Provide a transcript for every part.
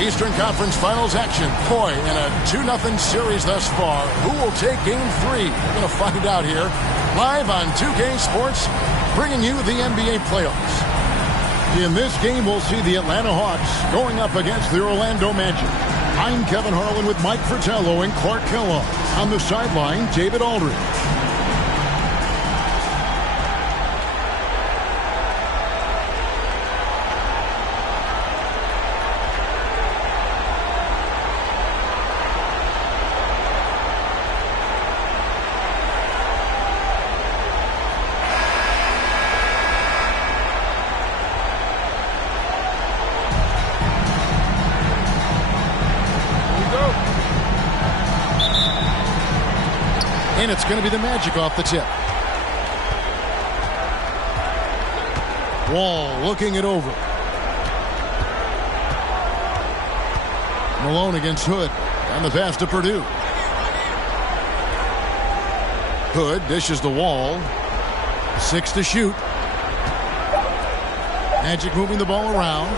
Eastern Conference Finals action. Boy, in a 2-0 series thus far. Who will take Game 3? We're going to find out here. Live on 2K Sports, bringing you the NBA playoffs. In this game, we'll see the Atlanta Hawks going up against the Orlando Magic. I'm Kevin Harlan with Mike Fratello and Clark Kellogg. On the sideline, David Aldridge. And it's going to be the Magic off the tip. Wall looking it over. Malone against Hood. And the pass to Purdue. Hood dishes the Wall. 6 to shoot. Magic moving the ball around.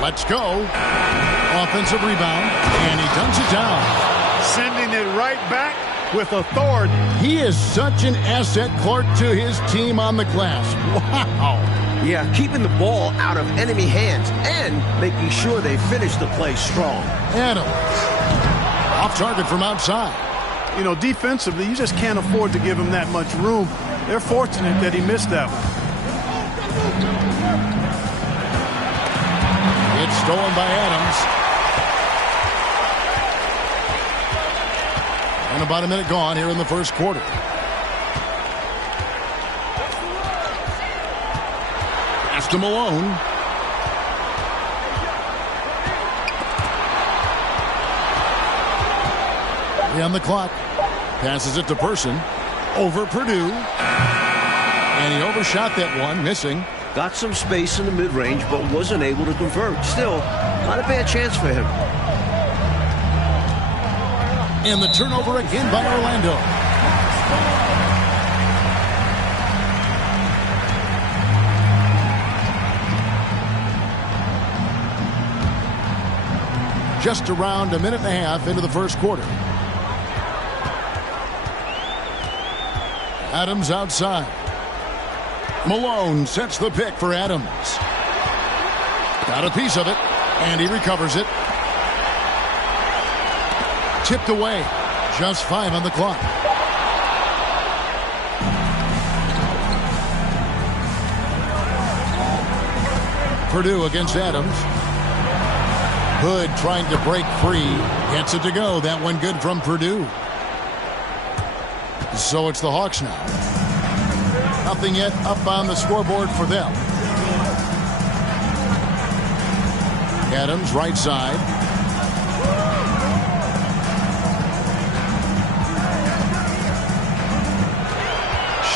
Let's go. Offensive rebound. And he dunks it down. Sending it right back with authority. He is such an asset, Clark, to his team on the glass. Wow. Yeah, keeping the ball out of enemy hands and making sure they finish the play strong. Adams. Off target from outside. You know, defensively, you just can't afford to give him that much room. They're fortunate that he missed that one. It's stolen by Adams. And about a minute gone here in the first quarter. Pass to Malone. On the clock. Passes it to Person. Over Purdue. And he overshot that one, missing. Got some space in the mid-range, but wasn't able to convert. Still, not a bad chance for him. And the turnover again by Orlando. Just around a minute and a half into the first quarter. Adams outside. Malone sets the pick for Adams. Got a piece of it, and he recovers it. Tipped away. Just 5 on the clock. Purdue against Adams. Hood trying to break free. Gets it to go. That one good from Purdue. So it's the Hawks now. Nothing yet up on the scoreboard for them. Adams right side.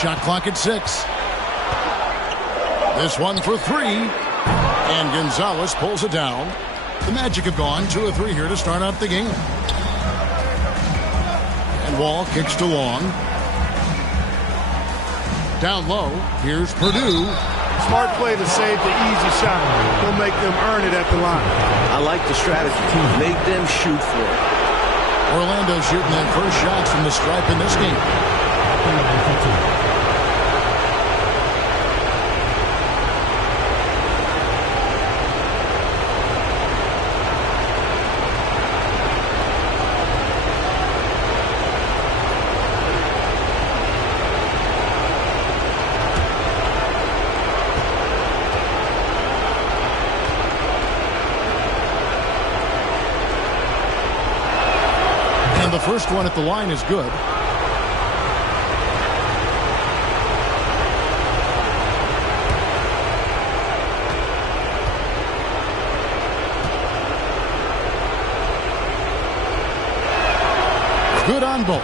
Shot clock at 6. This one for 3. And Gonzalez pulls it down. The Magic have gone 2 of 3 here to start out the game. And Wall kicks to Long. Down low, here's Purdue. Smart play to save the easy shot. He'll make them earn it at the line. I like the strategy. Make them shoot for it. Orlando shooting their first shots from the stripe in this game. The first one at the line is good. Good on both.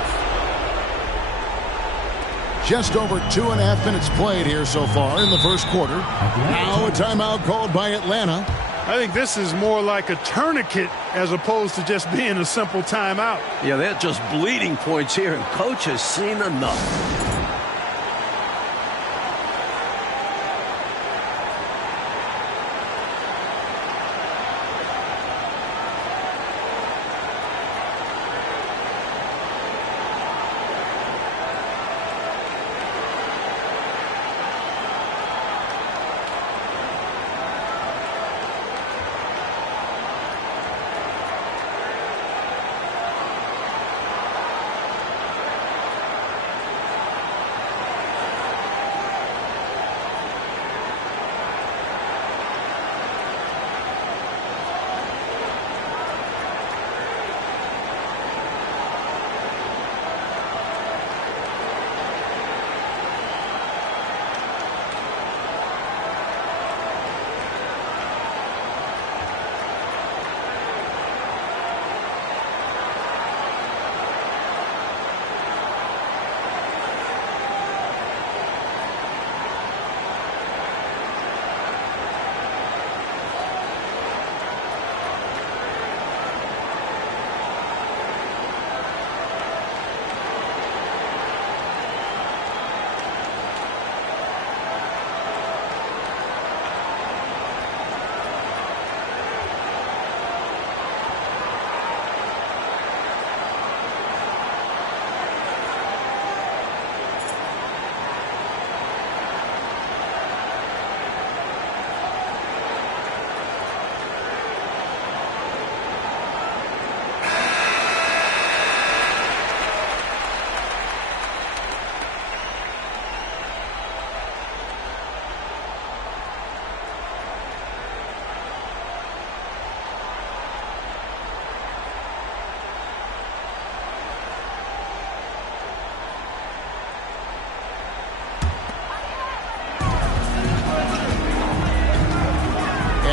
Just over 2.5 minutes played here so far in the first quarter. Now a timeout called by Atlanta. I think this is more like a tourniquet as opposed to just being a simple timeout. Yeah, they're just bleeding points here, and coach has seen enough.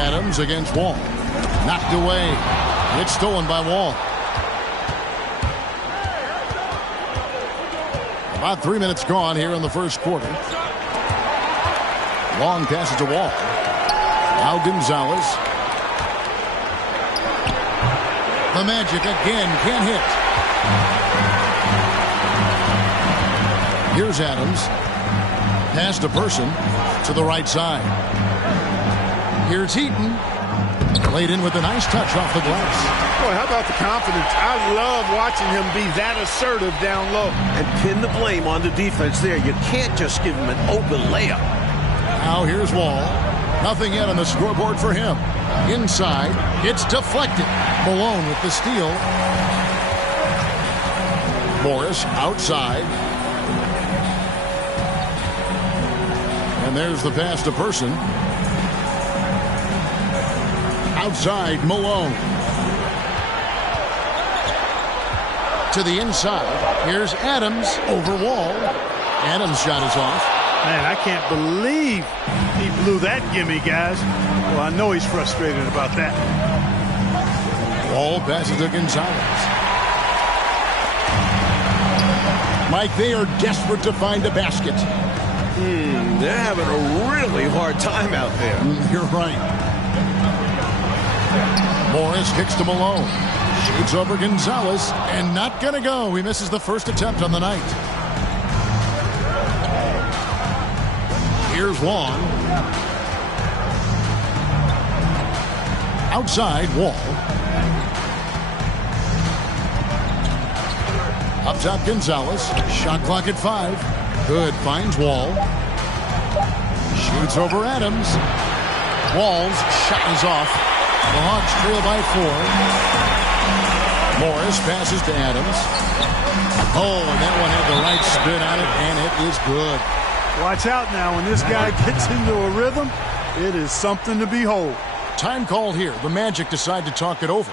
Adams against Wall. Knocked away. It's stolen by Wall. About 3 minutes gone here in the first quarter. Long passes to Wall. Now Gonzalez. The Magic again can't hit. Here's Adams. Pass to Person to the right side. Here's Heaton. Laid in with a nice touch off the glass. Boy, how about the confidence? I love watching him be that assertive down low. And pin the blame on the defense there. You can't just give him an open layup. Now here's Wall. Nothing yet on the scoreboard for him. Inside, it's deflected. Malone with the steal. Morris outside. And there's the pass to Person. Outside, Malone. To the inside. Here's Adams over Wall. Adams' shot is off. Man, I can't believe he blew that gimme, guys. Well, I know he's frustrated about that. Wall passes to Gonzalez. Mike, they are desperate to find a basket. They're having a really hard time out there. You're right. Morris kicks to Malone. Shoots over Gonzalez and not gonna go. He misses the first attempt on the night. Here's Wong. Outside, Wall. Up top, Gonzalez. Shot clock at 5. Good. Finds Wall. Shoots over Adams. Wall's shot is off. The Hawks trail by 4. Morris passes to Adams. Oh, and that one had the right spin on it, and it is good. Watch out now. When this guy gets into a rhythm, it is something to behold. Time called here. The Magic decide to talk it over.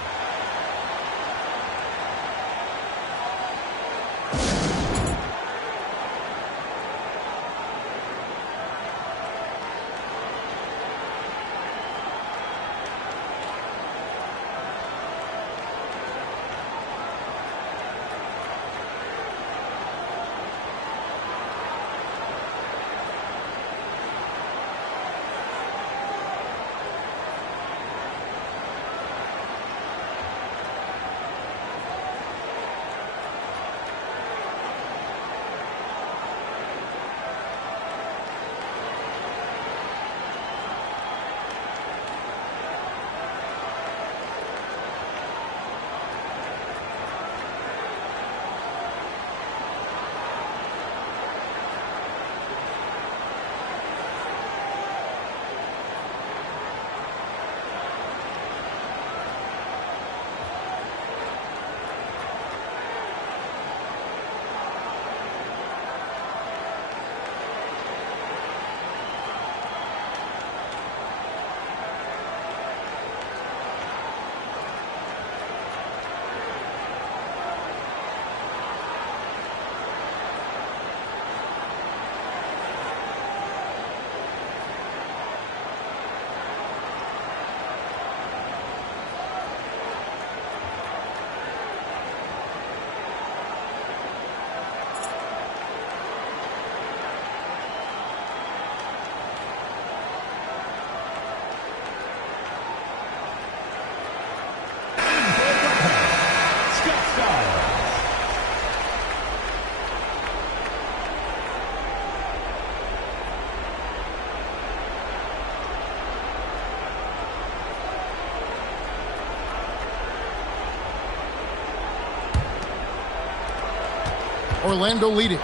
Orlando leading.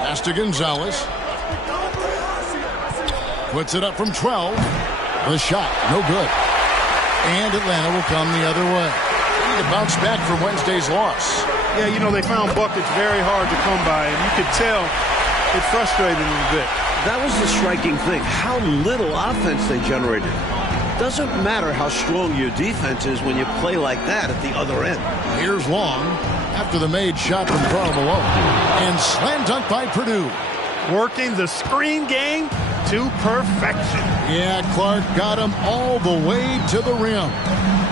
Pass to Gonzalez. Puts it up from 12. The shot, no good. And Atlanta will come the other way. They need to bounce back from Wednesday's loss. Yeah, you know, they found buckets very hard to come by, and you could tell it frustrated them a bit. That was the striking thing, how little offense they generated. Doesn't matter how strong your defense is when you play like that at the other end. Here's Long after the made shot from Karl Malone. And slam dunk by Purdue. Working the screen game to perfection. Yeah, Clark got him all the way to the rim.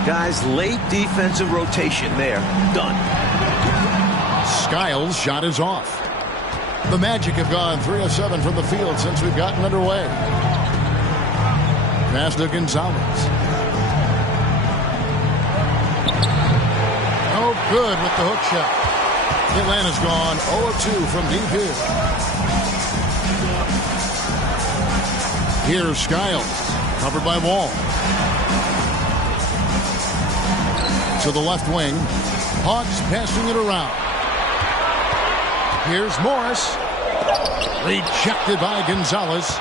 Guys, late defensive rotation there. Done. Skiles' shot is off. The Magic have gone 3 of 7 from the field since we've gotten underway. Pass to Gonzalez. Oh, good with the hook shot. Atlanta's gone 0 of 2 from deep here. Here's Skiles, covered by Wall. To the left wing. Hawks passing it around. Here's Morris. Rejected by Gonzalez.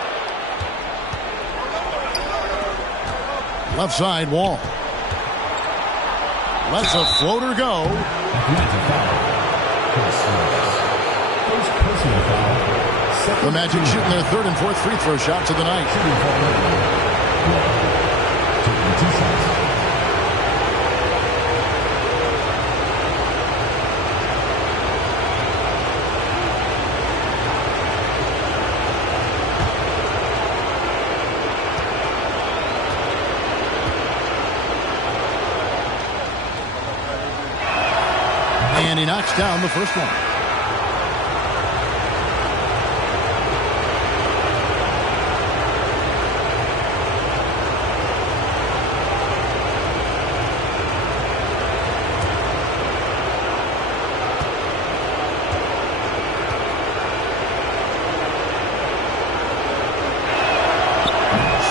Left side, Wall. Lets a floater go. The Magic shooting their third and fourth free throw shots of the night. And he knocks down the first one.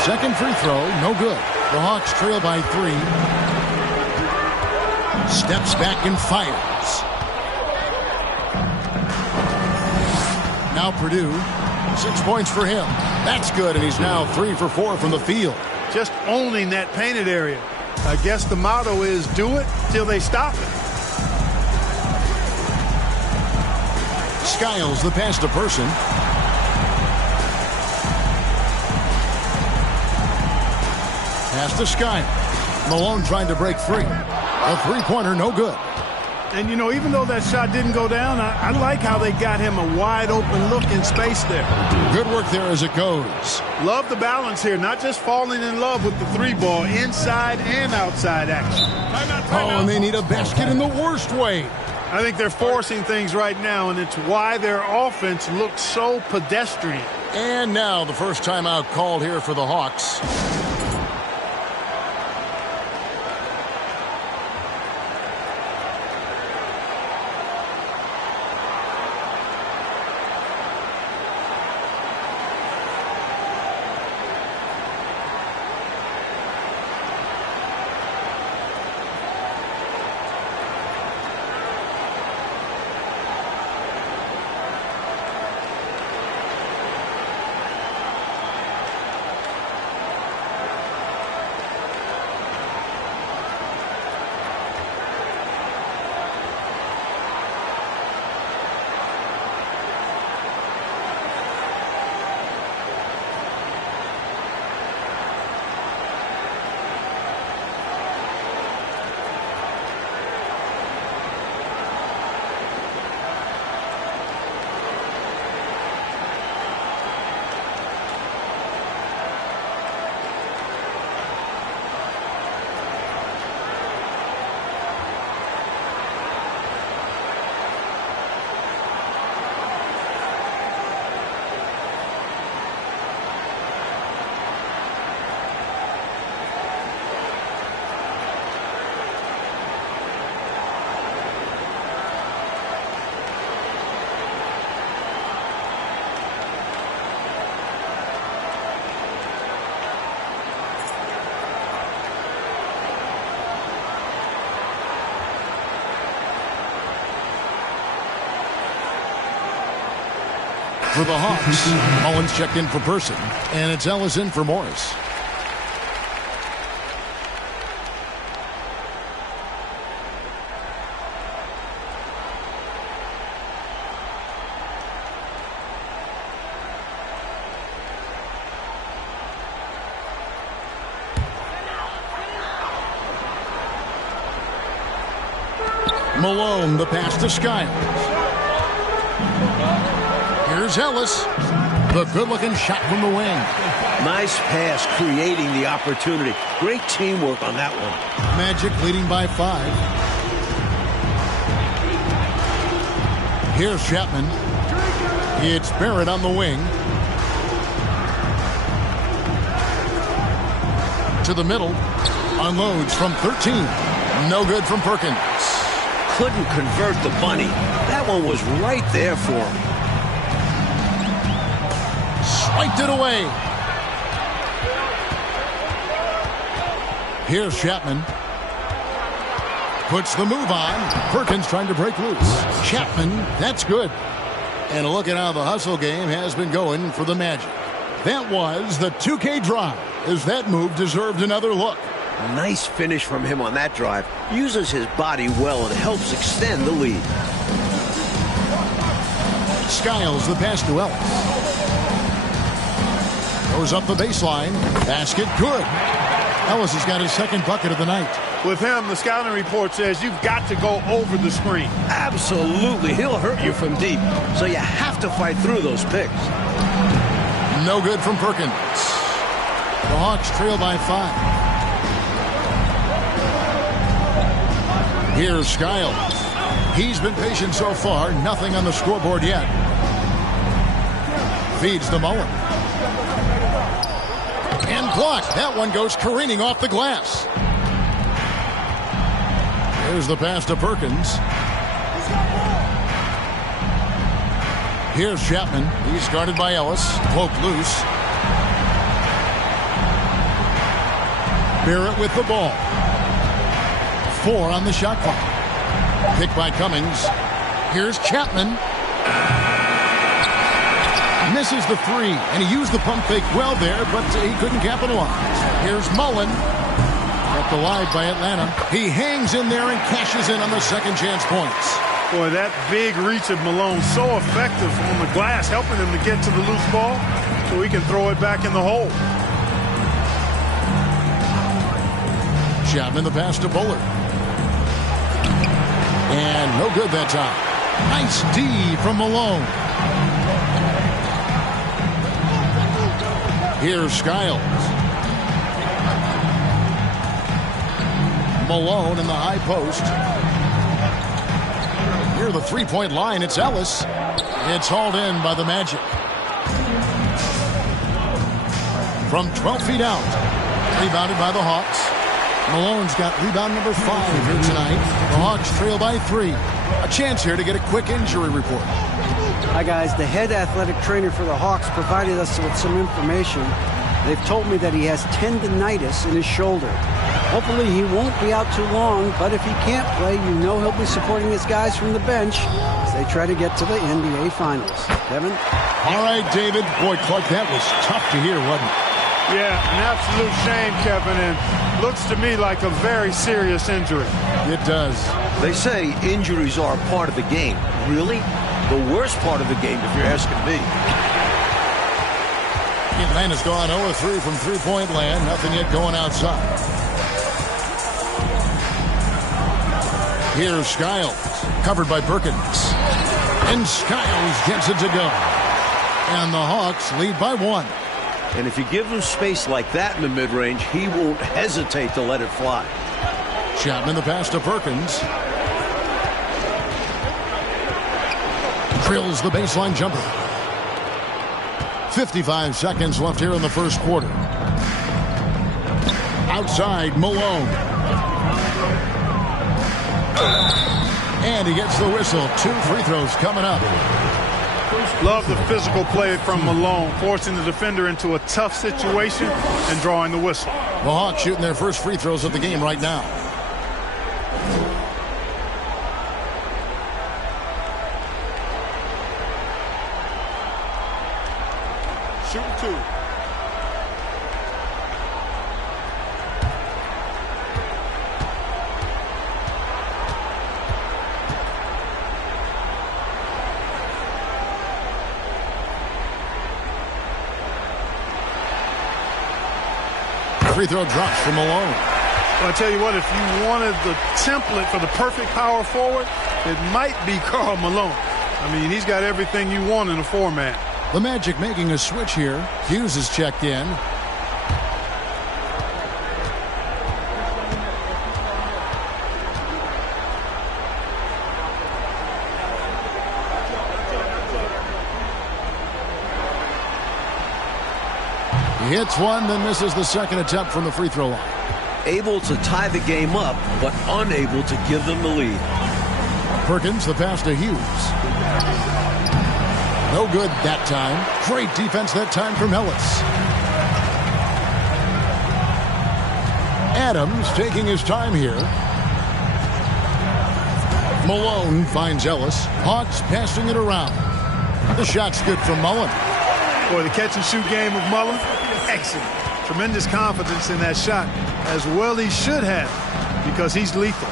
Second free throw, no good. The Hawks trail by 3. Steps back and fires. Now Purdue, 6 points for him. That's good, and he's now 3 for 4 from the field. Just owning that painted area. I guess the motto is do it till they stop it. Skiles, the pass to Person. Pass to Skiles. Malone trying to break free. A three-pointer, no good. And, you know, even though that shot didn't go down, I like how they got him a wide-open look in space there. Good work there as it goes. Love the balance here, not just falling in love with the three ball, inside and outside action. Oh, and they need a basket in the worst way. I think they're forcing things right now, and it's why their offense looks so pedestrian. And now the first timeout called here for the Hawks. For the Hawks, Mullins checked in for Person, and it's Ellis in for Morris. Malone, the pass to Skiles. Here's Ellis. The good-looking shot from the wing. Nice pass, creating the opportunity. Great teamwork on that one. Magic leading by 5. Here's Chapman. It's Barrett on the wing. To the middle. Unloads from 13. No good from Perkins. Couldn't convert the bunny. That one was right there for him. Swiped it away. Here's Chapman. Puts the move on. Perkins trying to break loose. Chapman, that's good. And look at how the hustle game has been going for the Magic. That was the 2K drive, as that move deserved another look. Nice finish from him on that drive. Uses his body well and helps extend the lead. Skiles the pass to Ellis. Goes up the baseline. Basket good. Ellis has got his second bucket of the night. With him, the scouting report says you've got to go over the screen. Absolutely. He'll hurt you from deep. So you have to fight through those picks. No good from Perkins. The Hawks trail by 5. Here's Skiles. He's been patient so far. Nothing on the scoreboard yet. Feeds the Mullen. And blocked. That one goes careening off the glass. Here's the pass to Perkins. Here's Chapman. He's guarded by Ellis. Poked loose. Barrett with the ball. 4 on the shot clock. Picked by Cummings. Here's Chapman. Misses the 3, and he used the pump fake well there, but he couldn't capitalize. Here's Mullen. Kept alive by Atlanta. He hangs in there and cashes in on the second chance points. Boy, that big reach of Malone, so effective on the glass, helping him to get to the loose ball so he can throw it back in the hole. Chapman the pass to Bullard. And no good that time. Nice D from Malone. Here's Skiles. Malone in the high post. Near the three-point line, it's Ellis. It's hauled in by the Magic. From 12 feet out. Rebounded by the Hawks. Malone's got rebound number 5 here tonight. The Hawks trail by 3. A chance here to get a quick injury report. Hi, guys. The head athletic trainer for the Hawks provided us with some information. They've told me that he has tendinitis in his shoulder. Hopefully he won't be out too long, but if he can't play, you know he'll be supporting his guys from the bench as they try to get to the NBA Finals. Kevin? All right, David. Boy, Clark, that was tough to hear, wasn't it? Yeah, an absolute shame, Kevin, and looks to me like a very serious injury. It does. They say injuries are a part of the game. Really? The worst part of the game, if you're asking me. Atlanta's gone 0-3 from three-point land. Nothing yet going outside. Here's Skiles. Covered by Perkins. And Skiles gets it to go. And the Hawks lead by 1. And if you give him space like that in the mid-range, he won't hesitate to let it fly. Chapman the pass to Perkins. Drills the baseline jumper. 55 seconds left here in the first quarter. Outside, Malone. And he gets the whistle. 2 free throws coming up. Love the physical play from Malone, forcing the defender into a tough situation and drawing the whistle. The Hawks shooting their first free throws of the game right now. Shooting 2. Free throw drops from Malone. Well, I tell you what, if you wanted the template for the perfect power forward, it might be Karl Malone. I mean, he's got everything you want in a format. The Magic making a switch here. Hughes is checked in. He hits one, then misses the second attempt from the free throw line. Able to tie the game up, but unable to give them the lead. Perkins, the pass to Hughes. No good that time. Great defense that time from Ellis. Adams taking his time here. Malone finds Ellis. Hawks passing it around. The shot's good from Mullen. Boy, the catch-and-shoot game of Mullen, excellent. Tremendous confidence in that shot, as well he should have, because he's lethal.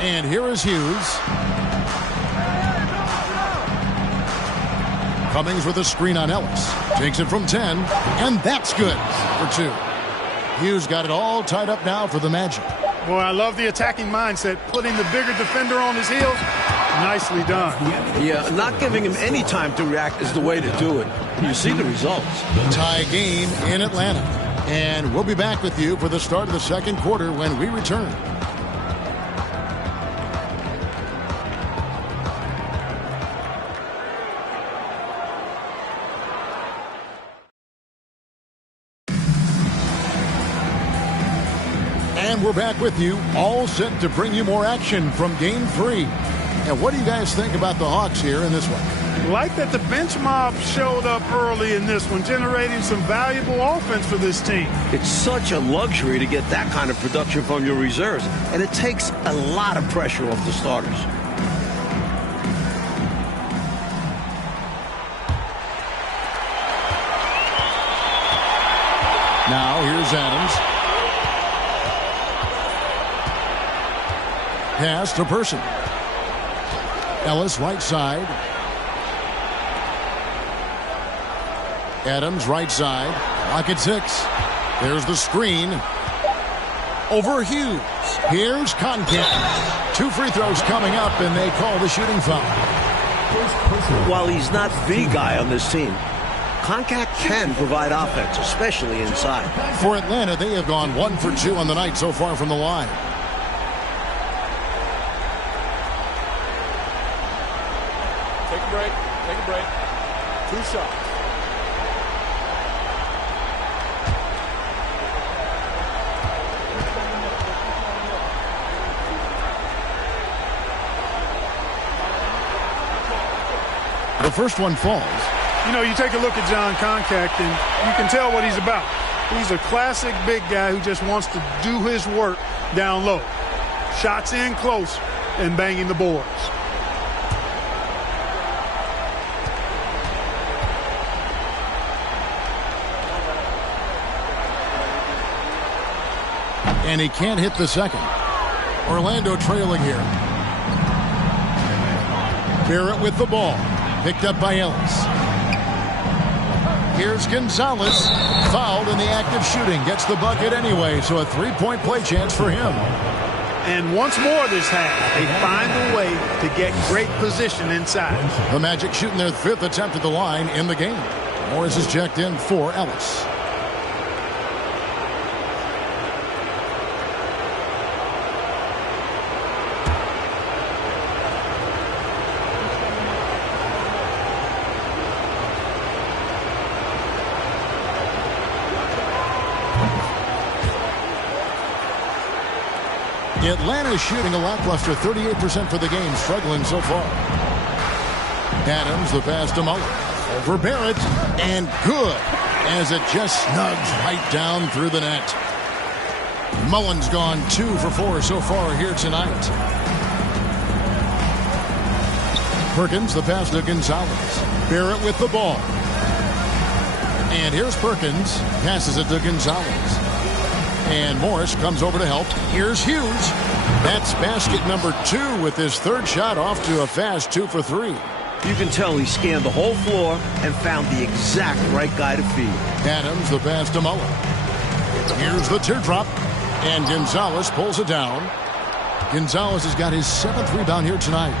And here is Hughes. Cummings with a screen on Ellis. Takes it from 10, and that's good for 2. Hughes got it all tied up now for the Magic. Boy, I love the attacking mindset, putting the bigger defender on his heels. Nicely done. Yeah, not giving him any time to react is the way to do it. You see the results. Tie game in Atlanta. And we'll be back with you for the start of the second quarter when we return. And we're back with you, all set to bring you more action from Game 3. And what do you guys think about the Hawks here in this one? Like that the bench mob showed up early in this one, generating some valuable offense for this team. It's such a luxury to get that kind of production from your reserves, and it takes a lot of pressure off the starters. Now here's Adams. Pass to Person. Ellis right side. Adams right side. Clock at 6. There's the screen. Over Hughes. Here's Concat. 2 free throws coming up, and they call the shooting foul. While he's not the guy on this team, Concat can provide offense, especially inside. For Atlanta, they have gone 1 for 2 on the night so far from the line. Take a break. 2 shots. The first one falls. You know, you take a look at John Concat, and you can tell what he's about. He's a classic big guy who just wants to do his work down low. Shots in close and banging the boards. And he can't hit the second. Orlando trailing here. Barrett with the ball. Picked up by Ellis. Here's Gonzalez. Fouled in the act of shooting. Gets the bucket anyway, so a 3-point play chance for him. And once more this half, they find a way to get great position inside. The Magic shooting their 5th attempt at the line in the game. Morris is checked in for Ellis. Atlanta shooting a lackluster 38% for the game, struggling so far. Adams, the pass to Mullen. Over Barrett, and good, as it just snugs right down through the net. Mullen's gone 2 for 4 so far here tonight. Perkins, the pass to Gonzalez. Barrett with the ball. And here's Perkins, passes it to Gonzalez. And Morris comes over to help. Here's Hughes. That's basket number 2 with his 3rd shot off to a fast 2 for 3. You can tell he scanned the whole floor and found the exact right guy to feed. Adams, the pass to Mullen. Here's the teardrop. And Gonzalez pulls it down. Gonzalez has got his 7th rebound here tonight.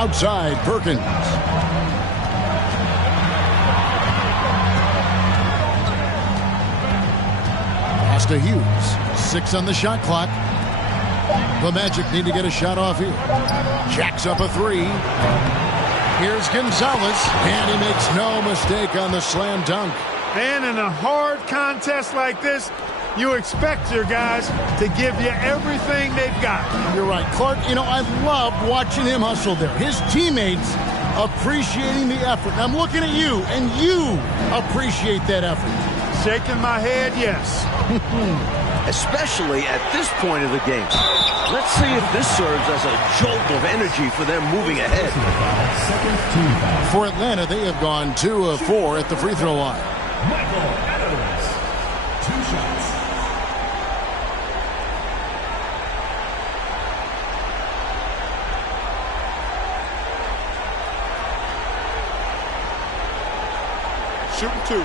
Outside, Perkins. Pass to Hughes. 6 on the shot clock. The Magic need to get a shot off here. Jacks up a 3. Here's Gonzalez, and he makes no mistake on the slam dunk. And in a hard contest like this, you expect your guys to give you everything they've got. You're right, Clark. You know, I love watching him hustle there. His teammates appreciating the effort. I'm looking at you, and you appreciate that effort. Shaking my head, yes. Especially at this point of the game. Let's see if this serves as a jolt of energy for them moving ahead. For Atlanta, they have gone 2 of 4 at the free throw line. Michael Adams, 2 shots. Shooting 2.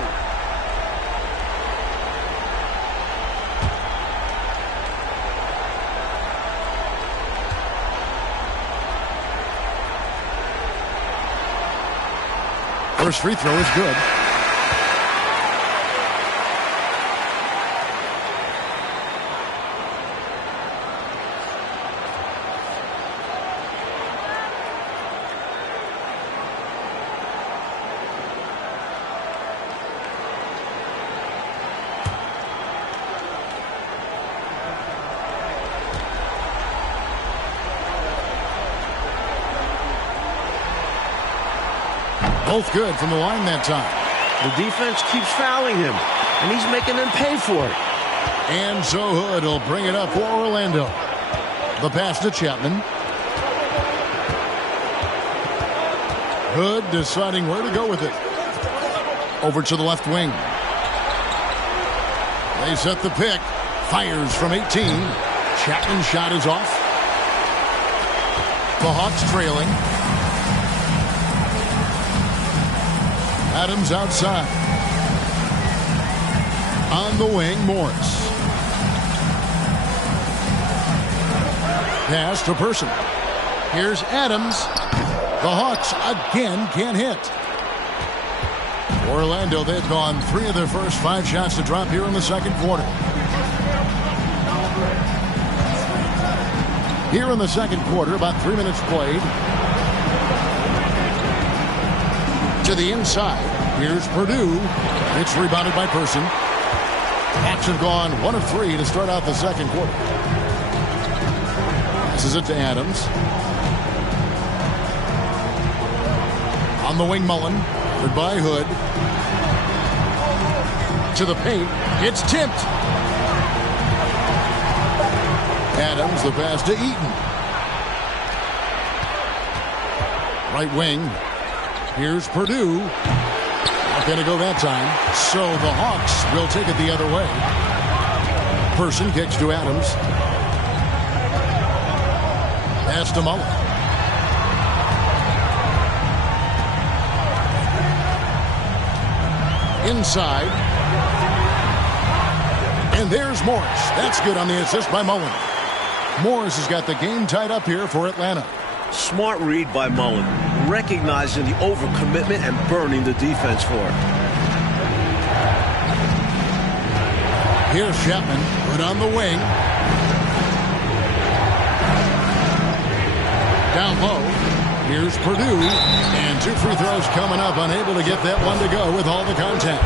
First free throw is good. Both good from the line that time. The defense keeps fouling him, and he's making them pay for it. And so Hood will bring it up for Orlando. The pass to Chapman. Hood deciding where to go with it. Over to the left wing. They set the pick. Fires from 18. Chapman's shot is off. The Hawks trailing. Adams outside. On the wing, Morris. Pass to Person. Here's Adams. The Hawks again can't hit. Orlando, they've gone 3 of their first 5 shots to drop here in the second quarter. Here in the second quarter, about 3 minutes played. To the inside. Here's Purdue. It's rebounded by Person. Hawks have gone 1 of 3 to start out the second quarter. Passes it to Adams. On the wing, Mullen. Goodbye, Hood. To the paint. It's tipped. Adams, the pass to Eaton. Right wing. Here's Purdue. Not going to go that time. So the Hawks will take it the other way. Person kicks to Adams. Pass to Mullen. Inside. And there's Morris. That's good on the assist by Mullen. Morris has got the game tied up here for Atlanta. Smart read by Mullen, recognizing the overcommitment and burning the defense for it. Here's Chapman, put on the wing. Down low. Here's Purdue. And 2 free throws coming up, unable to get that one to go with all the contact.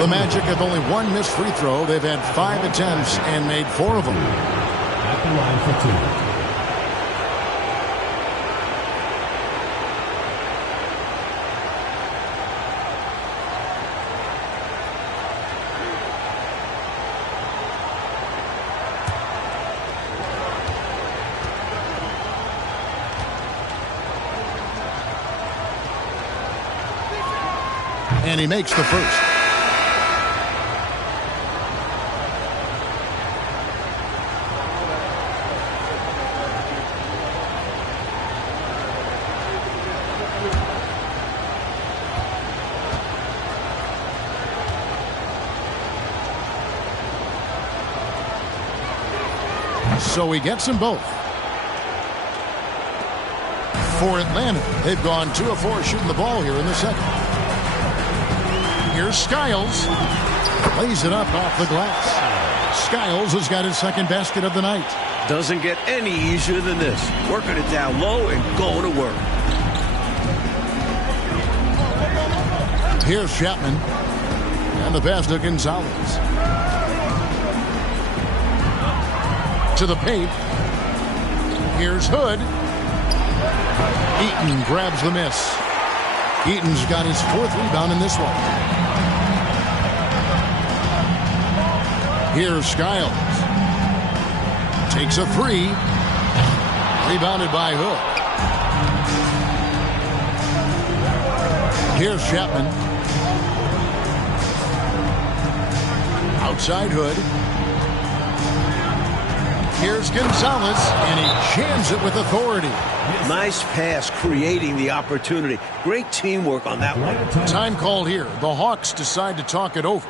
The Magic have only 1 missed free throw. They've had 5 attempts and made 4 of them. At the line for 2. And he makes the first. So he gets them both. For Atlanta, they've gone 2 of 4 shooting the ball here in the second. Here's Skiles. Lays it up off the glass. Skiles has got his second basket of the night. Doesn't get any easier than this. Working it down low and going to work. Here's Chapman. And the pass to Gonzalez. To the paint. Here's Hood. Eaton grabs the miss. Eaton's got his 4th rebound in this one. Here's Skiles. Takes a 3. Rebounded by Hood. Here's Chapman. Outside Hood. Here's Gonzalez, and he jams it with authority. Nice pass, creating the opportunity. Great teamwork on that one. Time called here. The Hawks decide to talk it over.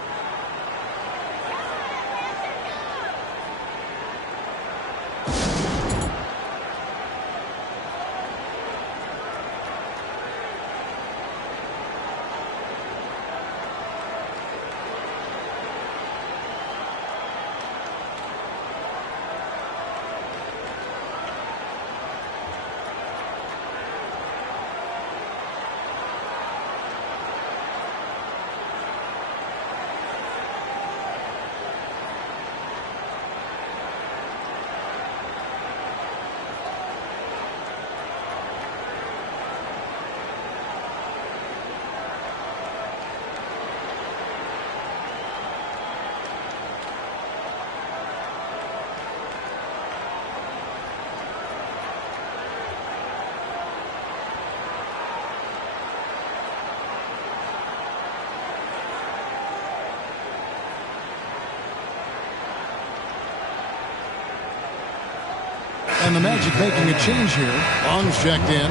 And the Magic making a change here. Long's checked in.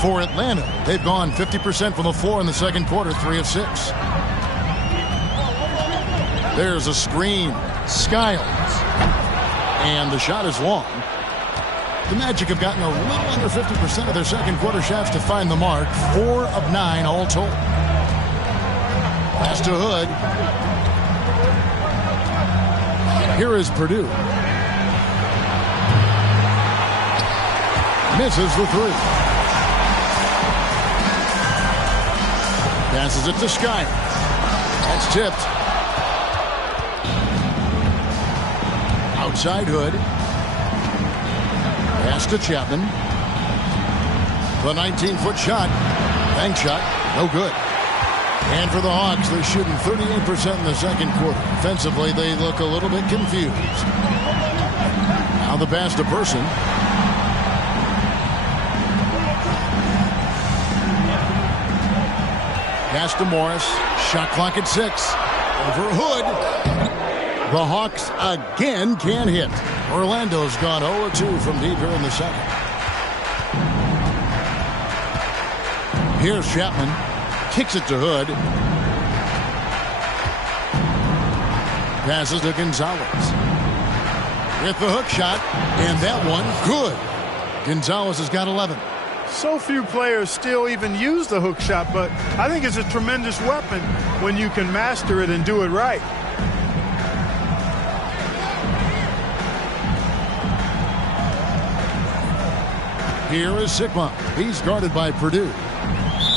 For Atlanta, they've gone 50% from the floor in the second quarter, 3 of 6. There's a screen. Skiles. And the shot is long. The Magic have gotten a little under 50% of their second quarter shots to find the mark. 4 of 9 all told. Pass to Hood. Here is Purdue. Misses the 3. Passes it to Skiles. That's tipped. Outside Hood. Pass to Chapman. The 19-foot shot. Bank shot. No good. And for the Hawks, they're shooting 38% in the second quarter. Offensively, they look a little bit confused. Now the pass to Person. Pass to Morris. Shot clock at 6. Over Hood. The Hawks again can't hit. Orlando's gone 0-2 from deep here in the second. Here's Chapman. Kicks it to Hood. Passes to Gonzalez. With the hook shot. And that one, good. Gonzalez has got 11. So few players still even use the hook shot, but I think it's a tremendous weapon when you can master it and do it right. Here is Sigma. He's guarded by Purdue.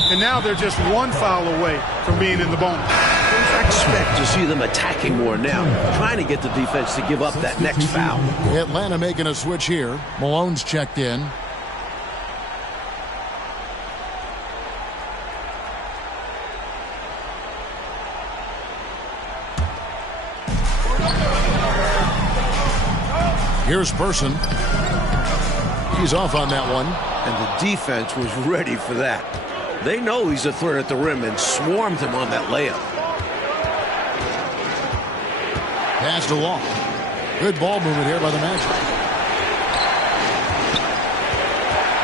And now they're just 1 foul away from being in the bonus. I expect to see them attacking more now, trying to get the defense to give up that next foul. Atlanta making a switch here. Malone's checked in. Here's Person. He's off on that one. And the defense was ready for that. They know he's a threat at the rim and swarmed him on that layup. Pass to Long. Good ball movement here by the Magic.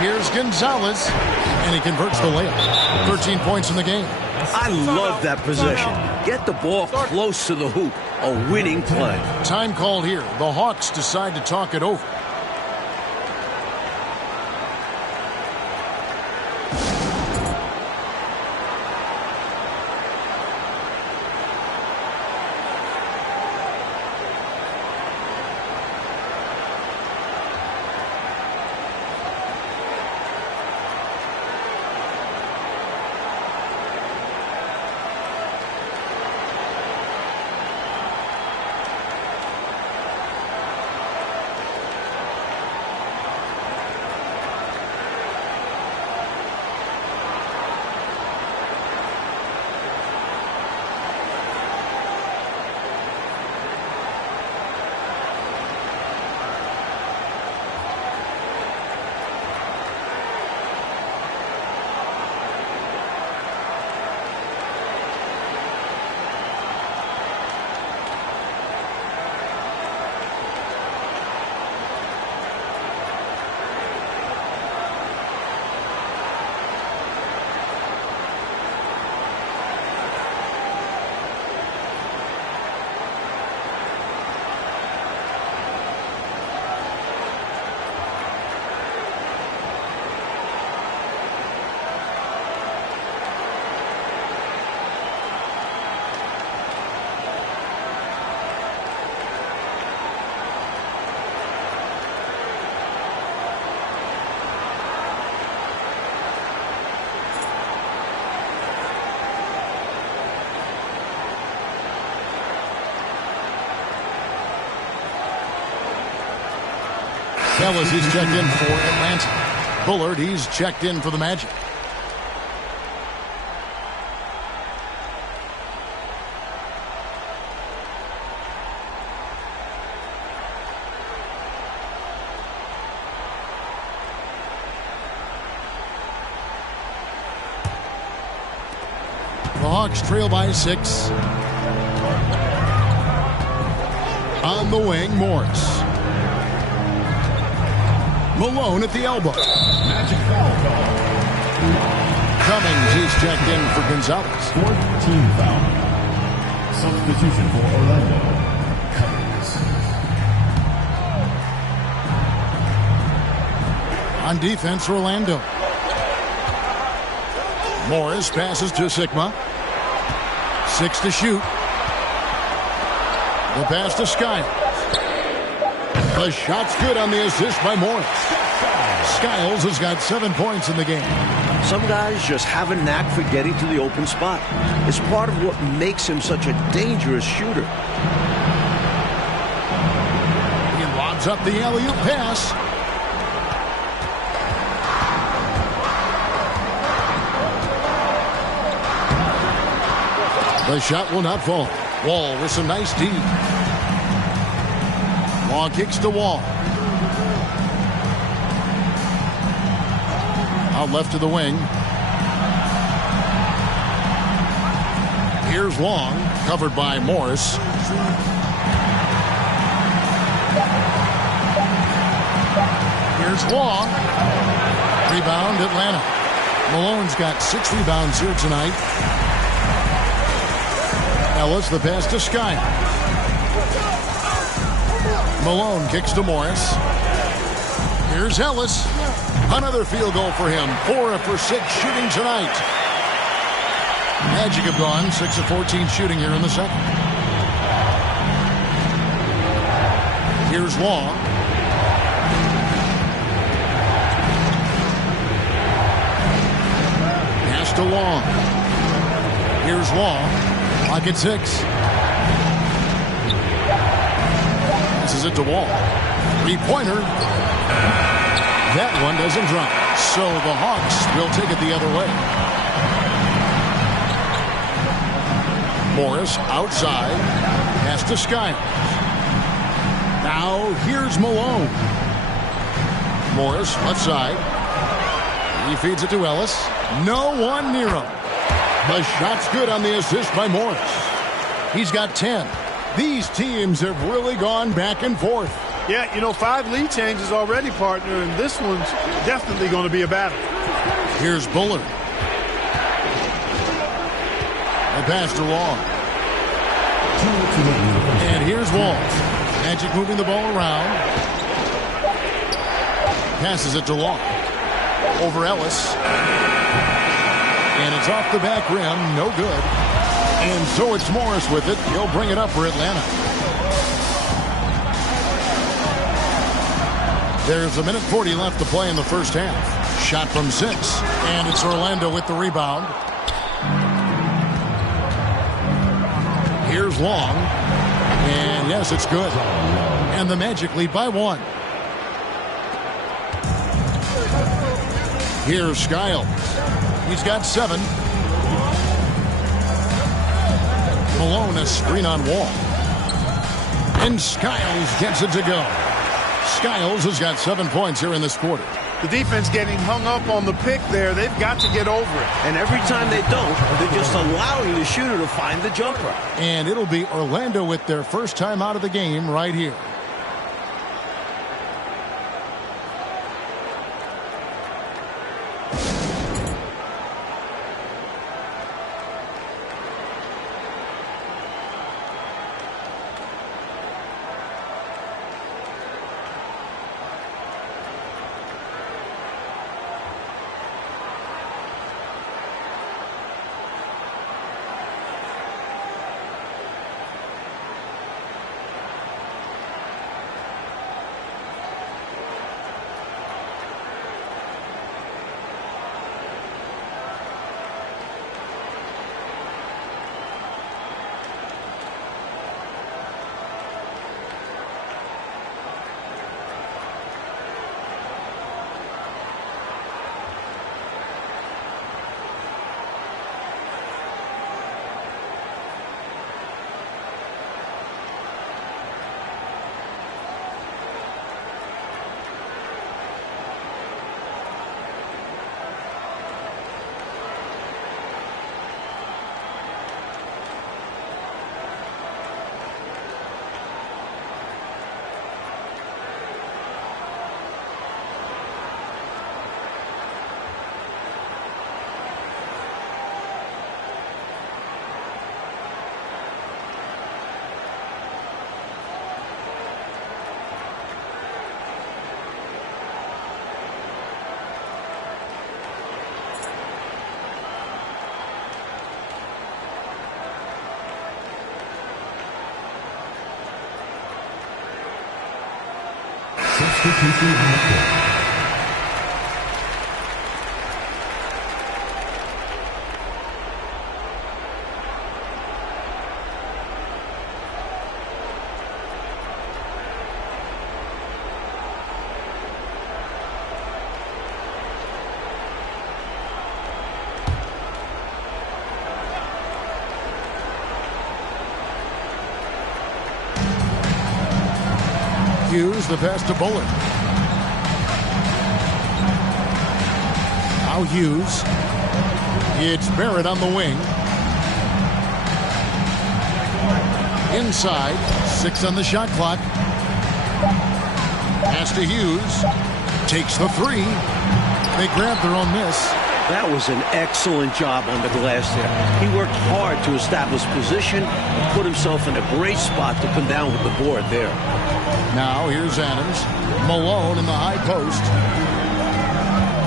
Here's Gonzalez, and he converts the layup. 13 points in the game. I love that possession. Get the ball close to the hoop. A winning play. Time called here. The Hawks decide to talk it over. Ellis, he's checked in for Atlanta. Bullard, he's checked in for the Magic. The Hawks trail by 6. On the wing, Morris. Malone at the elbow. Magic foul call. Cummings, he's checked in for Gonzalez. 4th team foul. Substitution for Orlando. Cummings. On defense, Orlando. Morris passes to Sigma. 6 to shoot. The pass to Skiles. The shot's good on the assist by Morris. Skiles has got 7 points in the game. Some guys just have a knack for getting to the open spot. It's part of what makes him such a dangerous shooter. He lobs up the alley-oop pass. The shot will not fall. Wall with some nice D. Wall kicks to Wall. Out left to the wing. Here's Long, covered by Morris. Here's Long. Rebound, Atlanta. Malone's got 6 rebounds here tonight. Ellis, the pass to Sky. Malone kicks to Morris. Here's Ellis. Another field goal for him. 4 for 6 shooting tonight. Magic have gone 6 of 14 shooting here in the second. Here's Long. Pass to Long. Here's Long. Clock at 6. Passes it to Wall. 3-pointer. That one doesn't drop. So the Hawks will take it the other way. Morris outside. Pass to Skiles. Now here's Malone. Morris left side. He feeds it to Ellis. No one near him. The shot's good on the assist by Morris. He's got 10. These teams have really gone back and forth. Yeah, you know, 5 lead changes already, partner, and this one's definitely going to be a battle. Here's Bullard. They passed to Long. And here's Wall. Magic moving the ball around. Passes it to Long. Over Ellis. And it's off the back rim. No good. And so it's Morris with it. He'll bring it up for Atlanta. There's a minute 40 left to play in the first half. Shot from 6. And it's Orlando with the rebound. Here's Long. And yes, it's good. And the Magic lead by 1. Here's Skiles. He's got 7. Malone, a screen on Wall. And Skiles gets it to go. Skiles has got 7 points here in this quarter. The defense getting hung up on the pick there. They've got to get over it. And every time they don't, they're just allowing the shooter to find the jumper. And it'll be Orlando with their first time out of the game right here. Substitution on the court. Hughes, the pass to Bullard. Now Hughes. It's Barrett on the wing. Inside. 6 on the shot clock. Pass to Hughes. Takes the 3. They grab their own miss. That was an excellent job on the glass there. He worked hard to establish position and put himself in a great spot to come down with the board there. Now here's Adams. Malone in the high post.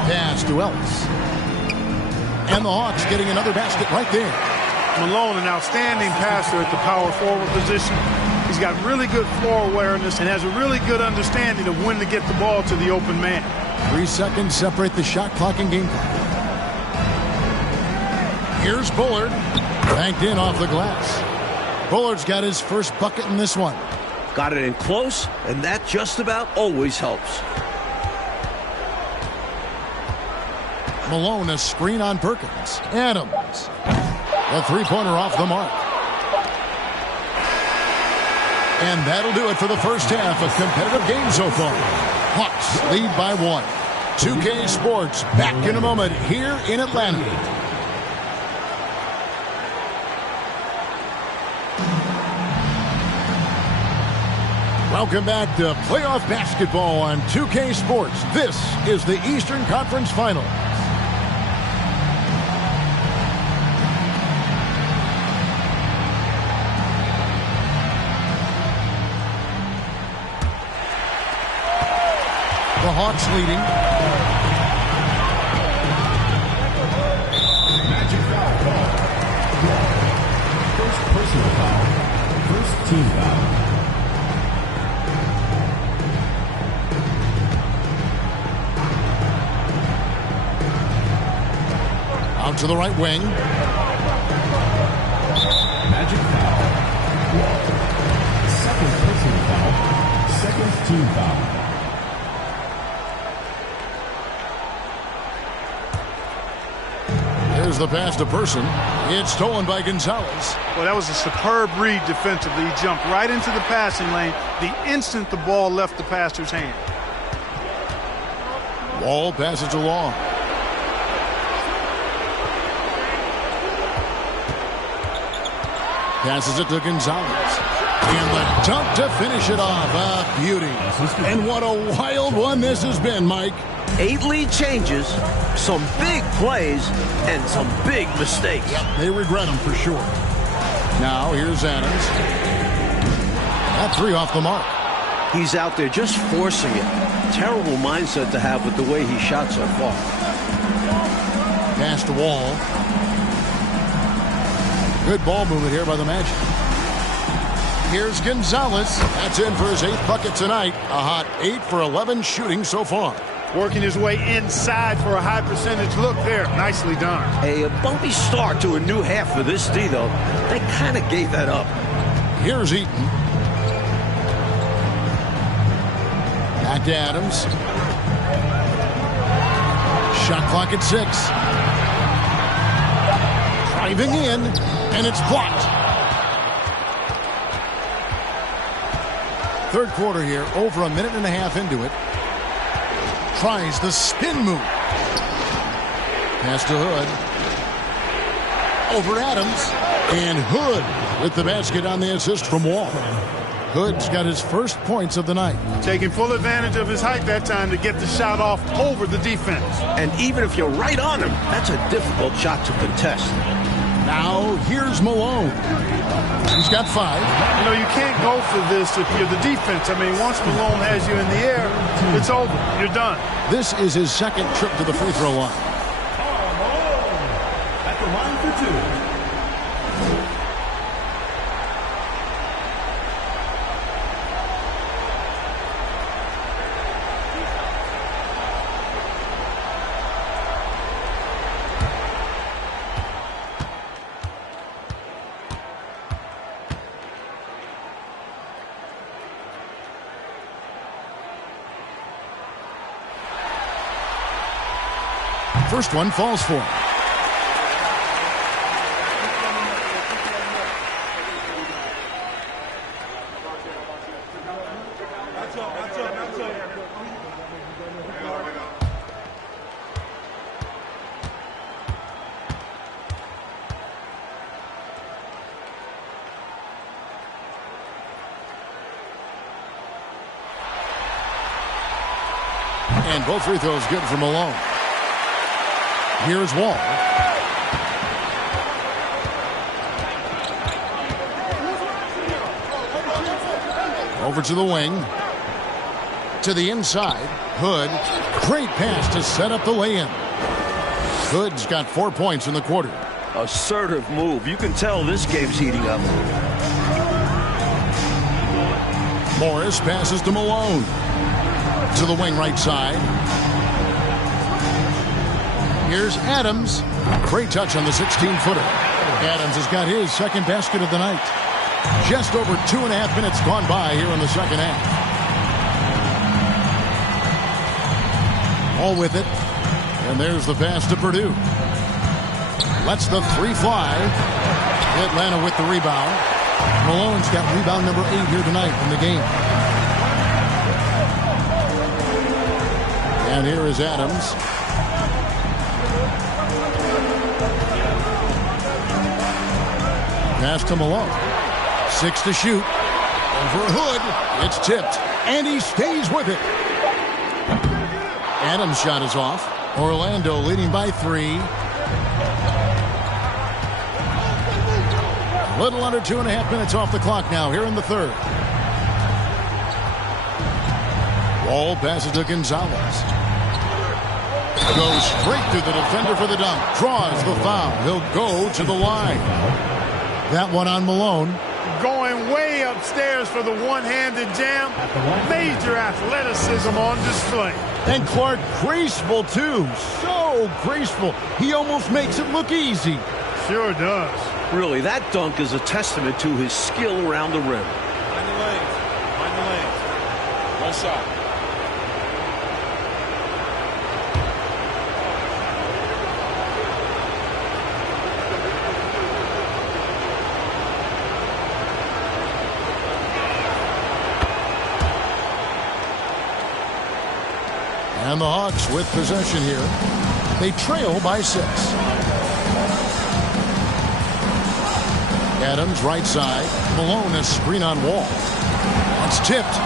Pass to Ellis. And the Hawks getting another basket right there. Malone, an outstanding passer at the power forward position. He's got really good floor awareness and has a really good understanding of when to get the ball to the open man. 3 seconds separate the shot clock and game clock. Here's Bullard. Banked in off the glass. Bullard's got his first bucket in this one. Got it in close, and that just about always helps. Malone, a screen on Perkins. Adams. A 3-pointer off the mark. And that'll do it for the first half. A competitive game so far. Hawks lead by 1. 2K Sports back in a moment here in Atlanta. Welcome back to playoff basketball on 2K Sports. This is the Eastern Conference Final. The Hawks leading. Magic foul call. First personal foul. First team foul. Out to the right wing. Magic foul. Second personal foul. Second team foul. There's the pass to Person. It's stolen by Gonzalez. Well, that was a superb read defensively. He jumped right into the passing lane the instant the ball left the passer's hand. Wall passes along. Passes it to Gonzalez. And the dunk to finish it off. A beauty. And what a wild one this has been, Mike. 8 lead changes, some big plays, and some big mistakes. They regret them for sure. Now here's Adams. That three off the mark. He's out there just forcing it. Terrible mindset to have with the way he shot so far. Pass to Wall. Good ball movement here by the Magic. Here's Gonzalez. That's in for his 8th bucket tonight. A hot 8 for 11 shooting so far. Working his way inside for a high percentage look there. Nicely done. A bumpy start to a new half for this D, though. They kind of gave that up. Here's Eaton. Back to Adams. Shot clock at 6. Driving in, and it's blocked. Third quarter here, over a minute and a half into it. Tries the spin move. Pass to Hood. Over Adams. And Hood with the basket on the assist from Wall. Hood's got his first points of the night. Taking full advantage of his height that time to get the shot off over the defense. And even if you're right on him, that's a difficult shot to contest. Now here's Malone. He's got 5. You know, you can't go for this if you're the defense. I mean, once Malone has you in the air, it's over. You're done. This is his second trip to the free throw line. At the line for 2. First one falls for him. And both free throws good for Malone. Here's Wall. Over to the wing. To the inside. Hood. Great pass to set up the lay-in. Hood's got 4 points in the quarter. Assertive move. You can tell this game's heating up. Morris passes to Malone. To the wing right side. Here's Adams. Great touch on the 16-footer. Adams has got his second basket of the night. Just over 2.5 minutes gone by here in the second half. All with it. And there's the pass to Purdue. Lets the 3 fly. Atlanta with the rebound. Malone's got rebound number 8 here tonight in the game. And here is Adams. Pass to Malone. 6 to shoot. For Hood, it's tipped, and he stays with it. Adams' shot is off. Orlando leading by 3. A little under 2.5 minutes off the clock now here in the third. Wall passes to Gonzalez. Goes straight through the defender for the dunk. Draws the foul. He'll go to the line. That one on Malone. Going way upstairs for the one-handed jam. Major athleticism on display. And Clark graceful, too. So graceful. He almost makes it look easy. Sure does. Really, that dunk is a testament to his skill around the rim. Mind the lanes. Mind the lanes. One shot. And the Hawks with possession here. They trail by 6. Adams right side. Malone a screen on Wall. It's tipped.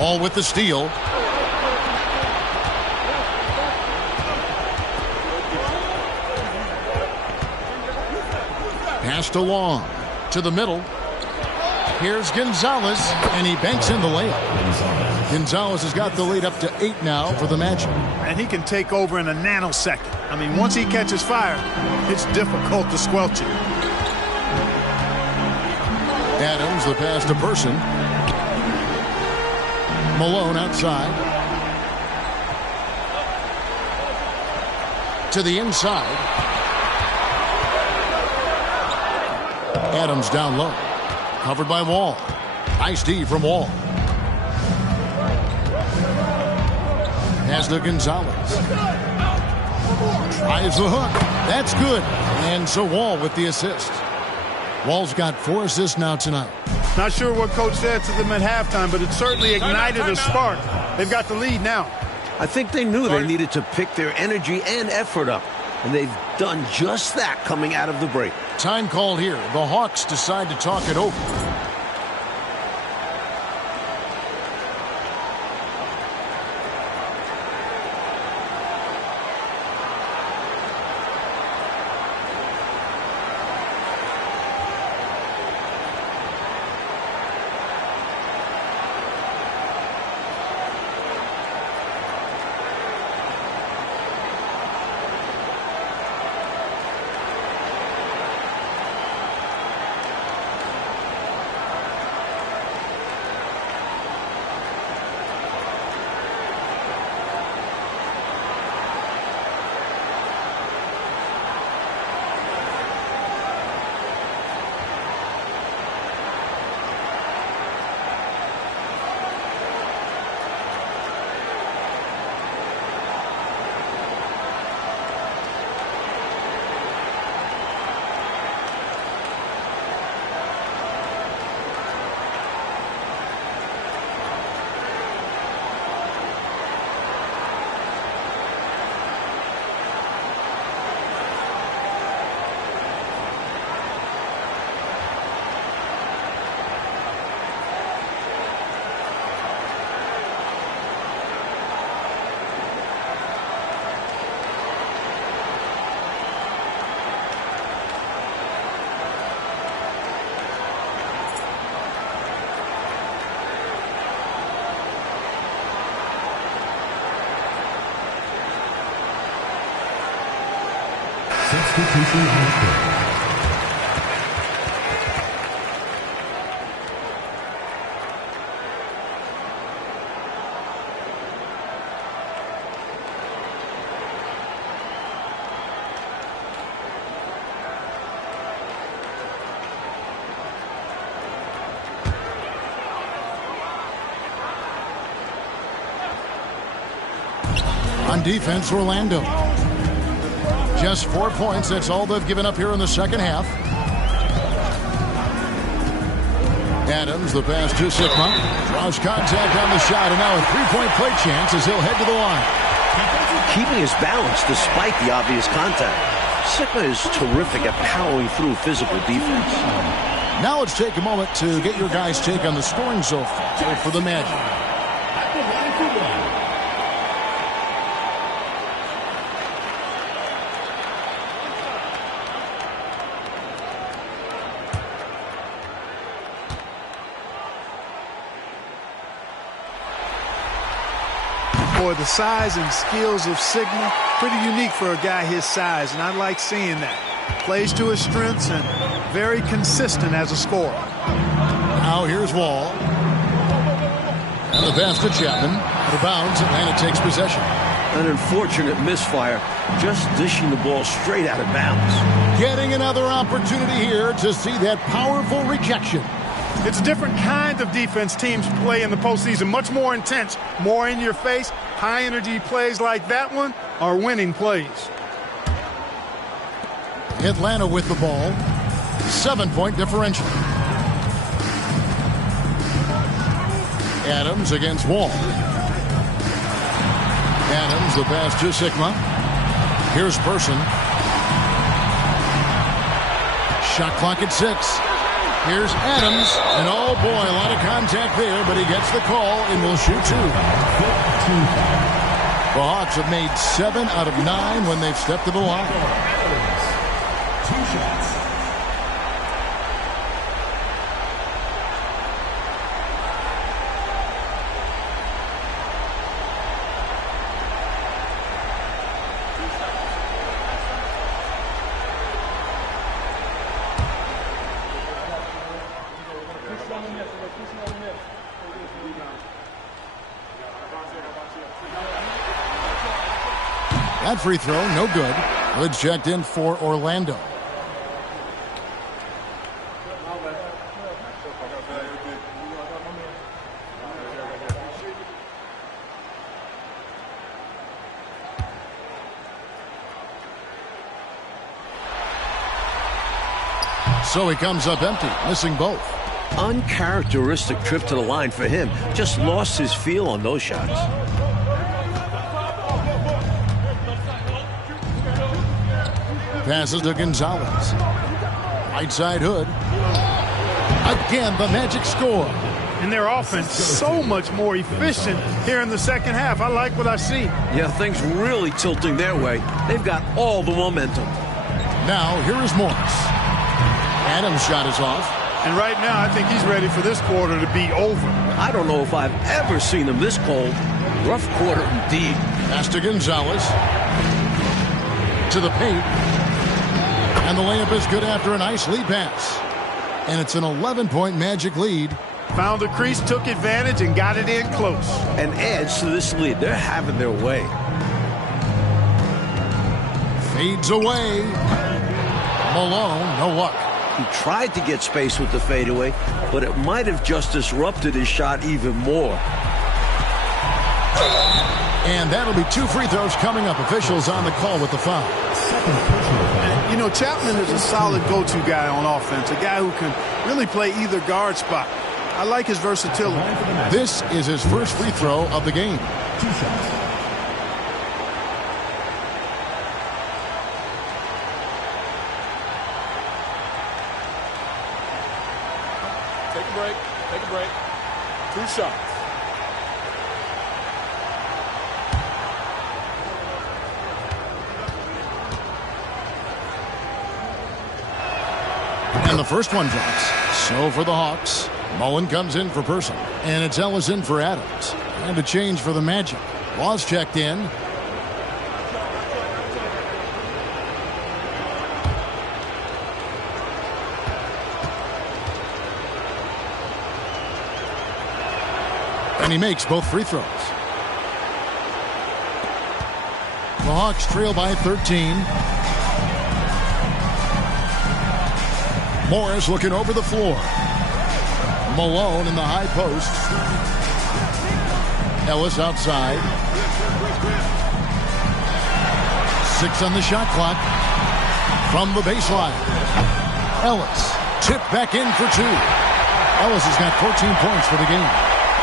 Wall with the steal. Passed along to the middle. Here's Gonzalez, and he banks in the layup. Gonzalez has got the lead up to 8 now for the Magic. And he can take over in a nanosecond. I mean, once he catches fire, it's difficult to squelch it. Adams, the pass to Person. Malone outside. To the inside. Adams down low. Covered by Wall. Nice D from Wall. Pass to Gonzalez. Tries the hook. That's good. And so Wall with the assist. Wall's got 4 assists now tonight. Not sure what coach said to them at halftime, but it certainly ignited a spark. They've got the lead now. I think they knew they needed to pick their energy and effort up, and they've done just that coming out of the break. Time called here. The Hawks decide to talk it over. Substitution on On defense, Orlando. Just 4 points. That's all they've given up here in the second half. Adams, the pass to Sikma. Draws contact on the shot, and now a three-point play chance as he'll head to the line. Keeping his balance despite the obvious contact. Sikma is terrific at powering through physical defense. Now let's take a moment to get your guys' take on the scoring so far for the Magic. At the line for one. Boy, the size and skills of Sigma, pretty unique for a guy his size, and I like seeing that. Plays to his strengths and very consistent as a scorer. Now here's Wall. And the pass to Chapman. Out of bounds, Atlanta takes possession. An unfortunate misfire, just dishing the ball straight out of bounds. Getting another opportunity here to see that powerful rejection. It's a different kind of defense teams play in the postseason, much more intense, more in your face. High-energy plays like that one are winning plays. Atlanta with the ball. 7-point differential. Adams against Wall. Adams, the pass to Sigma. Here's Person. Shot clock at 6. Here's Adams, and oh boy, a lot of contact there, but he gets the call and will shoot 2. The Hawks have made 7 out of 9 when they've stepped to the line. 2 shots. That free throw, no good. Lids checked in for Orlando. So he comes up empty, missing both. Uncharacteristic trip to the line for him. Just lost his feel on those shots. Passes to Gonzalez. Right side Hood. Again, the Magic score. And their offense so much more efficient here in the second half. I like what I see. Yeah, things really tilting their way. They've got all the momentum. Now, here is Morris. Adams' shot is off. And right now, I think he's ready for this quarter to be over. I don't know if I've ever seen him this cold. Rough quarter indeed. Pass to Gonzalez. To the paint. And the layup is good after a nice lead pass. And it's an 11-point Magic lead. Found the crease, took advantage, and got it in close. And adds to this lead. They're having their way. Fades away. Malone, no luck. He tried to get space with the fadeaway, but it might have just disrupted his shot even more. And that'll be 2 free throws coming up. Officials on the call with the foul. And, you know, Chapman is a solid go-to guy on offense, a guy who can really play either guard spot. I like his versatility. This is his first free throw of the game. 2 shots. Take a break. Take a break. 2 shots. And the first one drops. So for the Hawks, Mullen comes in for Person. And it's Ellis in for Adams. And a change for the Magic. Laws checked in. And he makes both free throws. The Hawks trail by 13. Morris looking over the floor. Malone in the high post. Ellis outside. 6 on the shot clock. From the baseline. Ellis tipped back in for 2. Ellis has got 14 points for the game.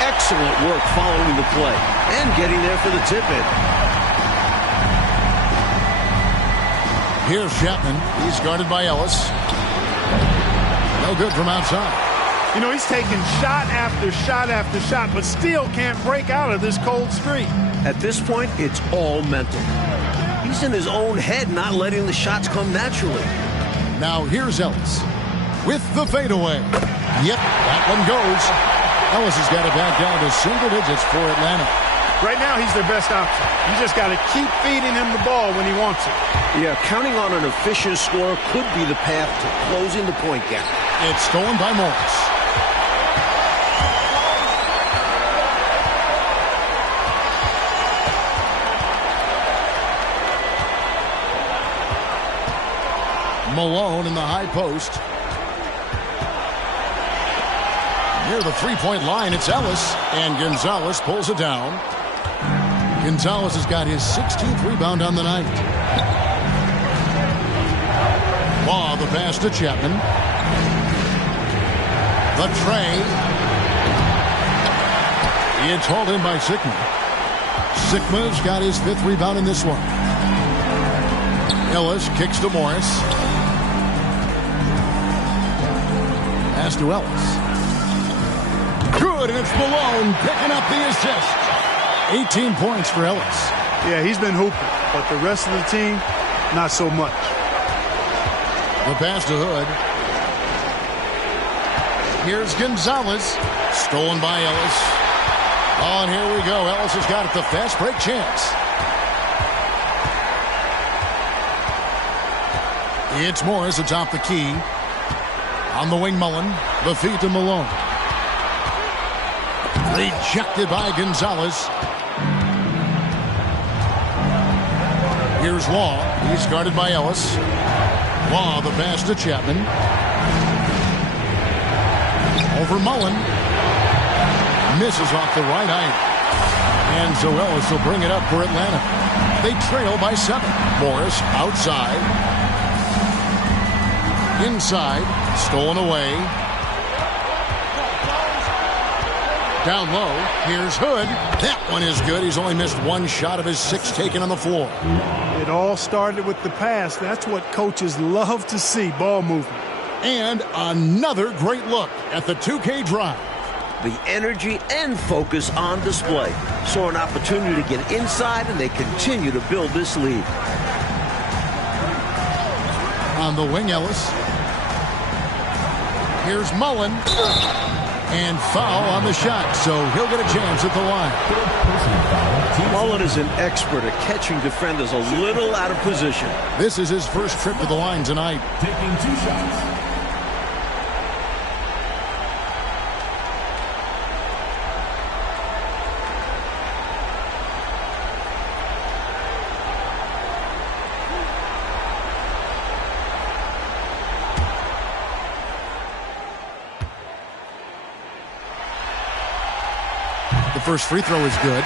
Excellent work following the play and getting there for the tip-in. Here's Chapman. He's guarded by Ellis. No good from outside. You know, he's taking shot after shot after shot, but still can't break out of this cold streak. At this point, it's all mental. He's in his own head, not letting the shots come naturally. Now here's Ellis with the fadeaway. Yep, that one goes. Ellis has got it back down to single digits for Atlanta. Right now, he's their best option. You just got to keep feeding him the ball when he wants it. Yeah, counting on an efficient scorer could be the path to closing the point gap. It's stolen by Morris. Malone in the high post. Near the three-point line, it's Ellis, and Gonzalez pulls it down. Gonzalez has got his 16th rebound on the night. Law, the pass to Chapman. The tray. It's hauled in by Sikma. Sikma's got his 5th rebound in this one. Ellis kicks to Morris. Pass to Ellis. Good, and it's Malone picking up the assist. 18 points for Ellis. Yeah, he's been hooping, but the rest of the team, not so much. The pass to Hood. Here's Gonzalez. Stolen by Ellis. Oh, and here we go. Ellis has got it. The fast break chance. It's Morris atop the key. On the wing, Mullen. The feed to Malone. Rejected by Gonzalez. Here's Law. He's guarded by Ellis. Law, the pass to Chapman. Over Mullen. Misses off the right eye. And so Ellis will bring it up for Atlanta. They trail by 7. Morris outside. Inside. Stolen away. Down low. Here's Hood. That one is good. He's only missed 1 shot of his 6 taken on the floor. It all started with the pass. That's what coaches love to see, ball movement. And another great look at the 2K drive. The energy and focus on display. Saw an opportunity to get inside, and they continue to build this lead. On the wing, Ellis. Here's Mullen. And foul on the shot, so he'll get a chance at the line. Mullen is an expert at catching defenders a little out of position. This is his first trip to the line tonight. Taking 2 shots. The first free throw is good.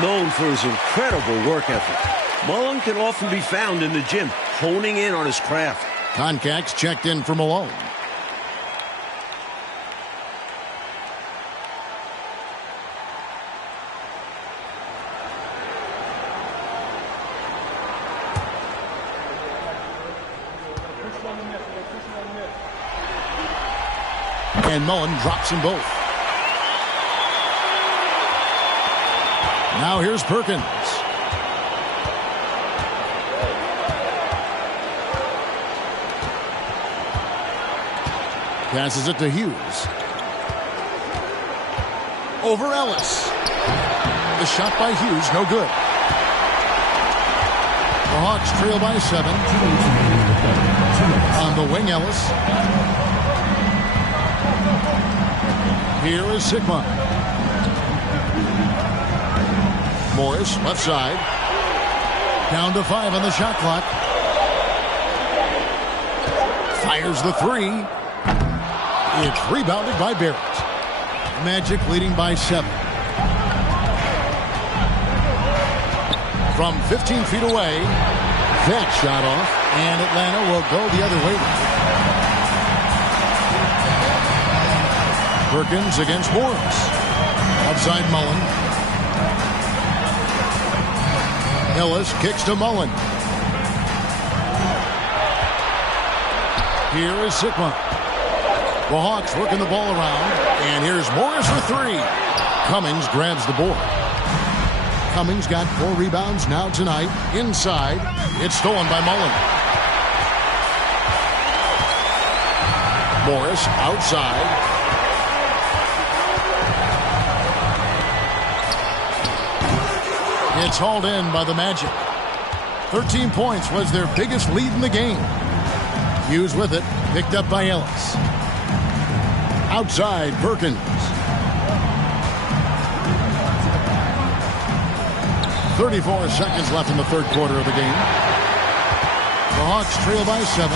Known for his incredible work ethic, Mullen can often be found in the gym, honing in on his craft. Concax checked in for Malone. And Mullen drops them both. Now here's Perkins. Passes it to Hughes. Over Ellis. The shot by Hughes, no good. The Hawks trail by 7. On the wing, Ellis. Here is Sigma. Morris, left side. Down to 5 on the shot clock. Fires the 3. It's rebounded by Barrett. Magic leading by 7. From 15 feet away, that shot off, and Atlanta will go the other way. Perkins against Morris. Outside Mullen. Ellis kicks to Mullen. Here is Sigma. The Hawks working the ball around. And here's Morris for three. Cummings grabs the board. Cummings got 4 rebounds now tonight. Inside. It's stolen by Mullen. Morris outside. It's hauled in by the Magic. 13 points was their biggest lead in the game. Hughes with it. Picked up by Ellis. Outside, Perkins. 34 seconds left in the third quarter of the game. The Hawks trail by 7.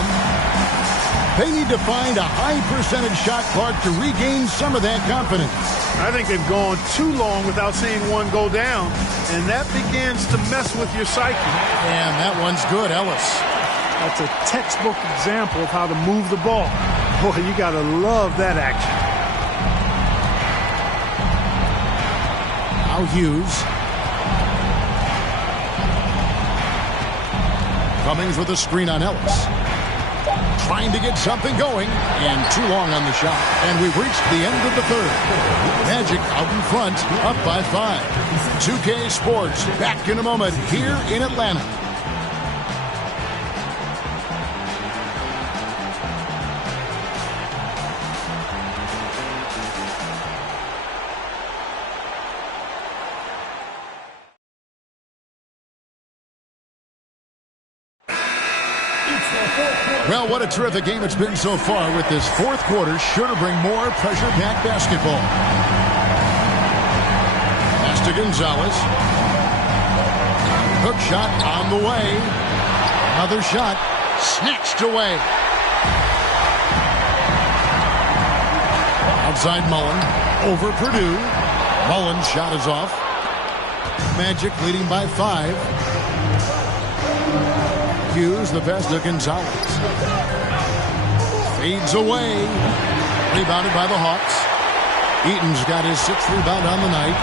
They need to find a high percentage shot, Clark, to regain some of that confidence. I think they've gone too long without seeing one go down, and that begins to mess with your psyche. And that one's good, Ellis. That's a textbook example of how to move the ball. Boy, you got to love that action. Now Hughes. Cummings with a screen on Ellis. Trying to get something going, and too long on the shot. And we've reached the end of the third. Magic out in front, up by 5. 2K Sports back in a moment here in Atlanta. Well, what a terrific game it's been so far, with this fourth quarter sure to bring more pressure-packed basketball. Pass to Gonzalez. Hook shot on the way. Another shot snatched away. Outside Mullen. Over Purdue. Mullen's shot is off. Magic leading by 5. Hughes, the pass to Gonzalez. Fades away. Rebounded by the Hawks. Eaton's got his 6th rebound on the night.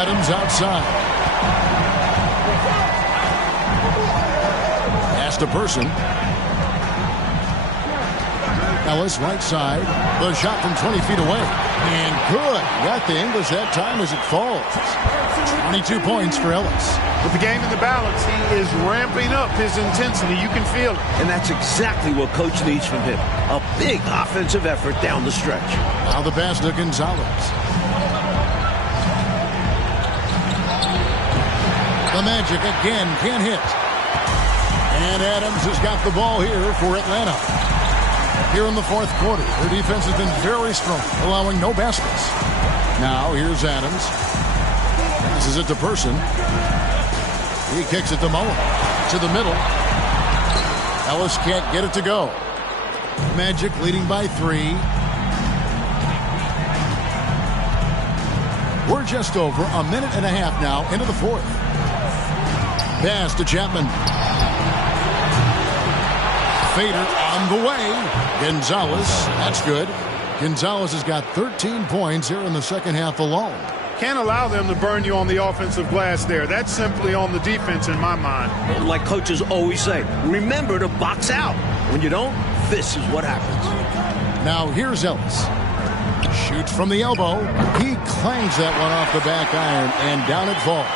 Adams outside. Pass to Person. Ellis right side. The shot from 20 feet away. And good. Got the English that time as it falls. 22 points for Ellis. With the game in the balance, he is ramping up his intensity. You can feel it. And that's exactly what Coach needs from him. A big offensive effort down the stretch. Now the pass to Gonzalez. The Magic again can't hit. And Adams has got the ball here for Atlanta. Here in the fourth quarter, their defense has been very strong, allowing no baskets. Now here's Adams. Passes it to Person. He kicks it to Mullen. To the middle. Ellis can't get it to go. Magic leading by 3. We're just over a minute and a half now into the fourth. Pass to Chapman. Fader on the way. Gonzalez. That's good. Gonzalez has got 13 points here in the second half alone. Can't allow them to burn you on the offensive glass there. That's simply on the defense in my mind. Like coaches always say, remember to box out. When you don't, this is what happens. Now here's Ellis. Shoots from the elbow. He clangs that one off the back iron, and down it falls.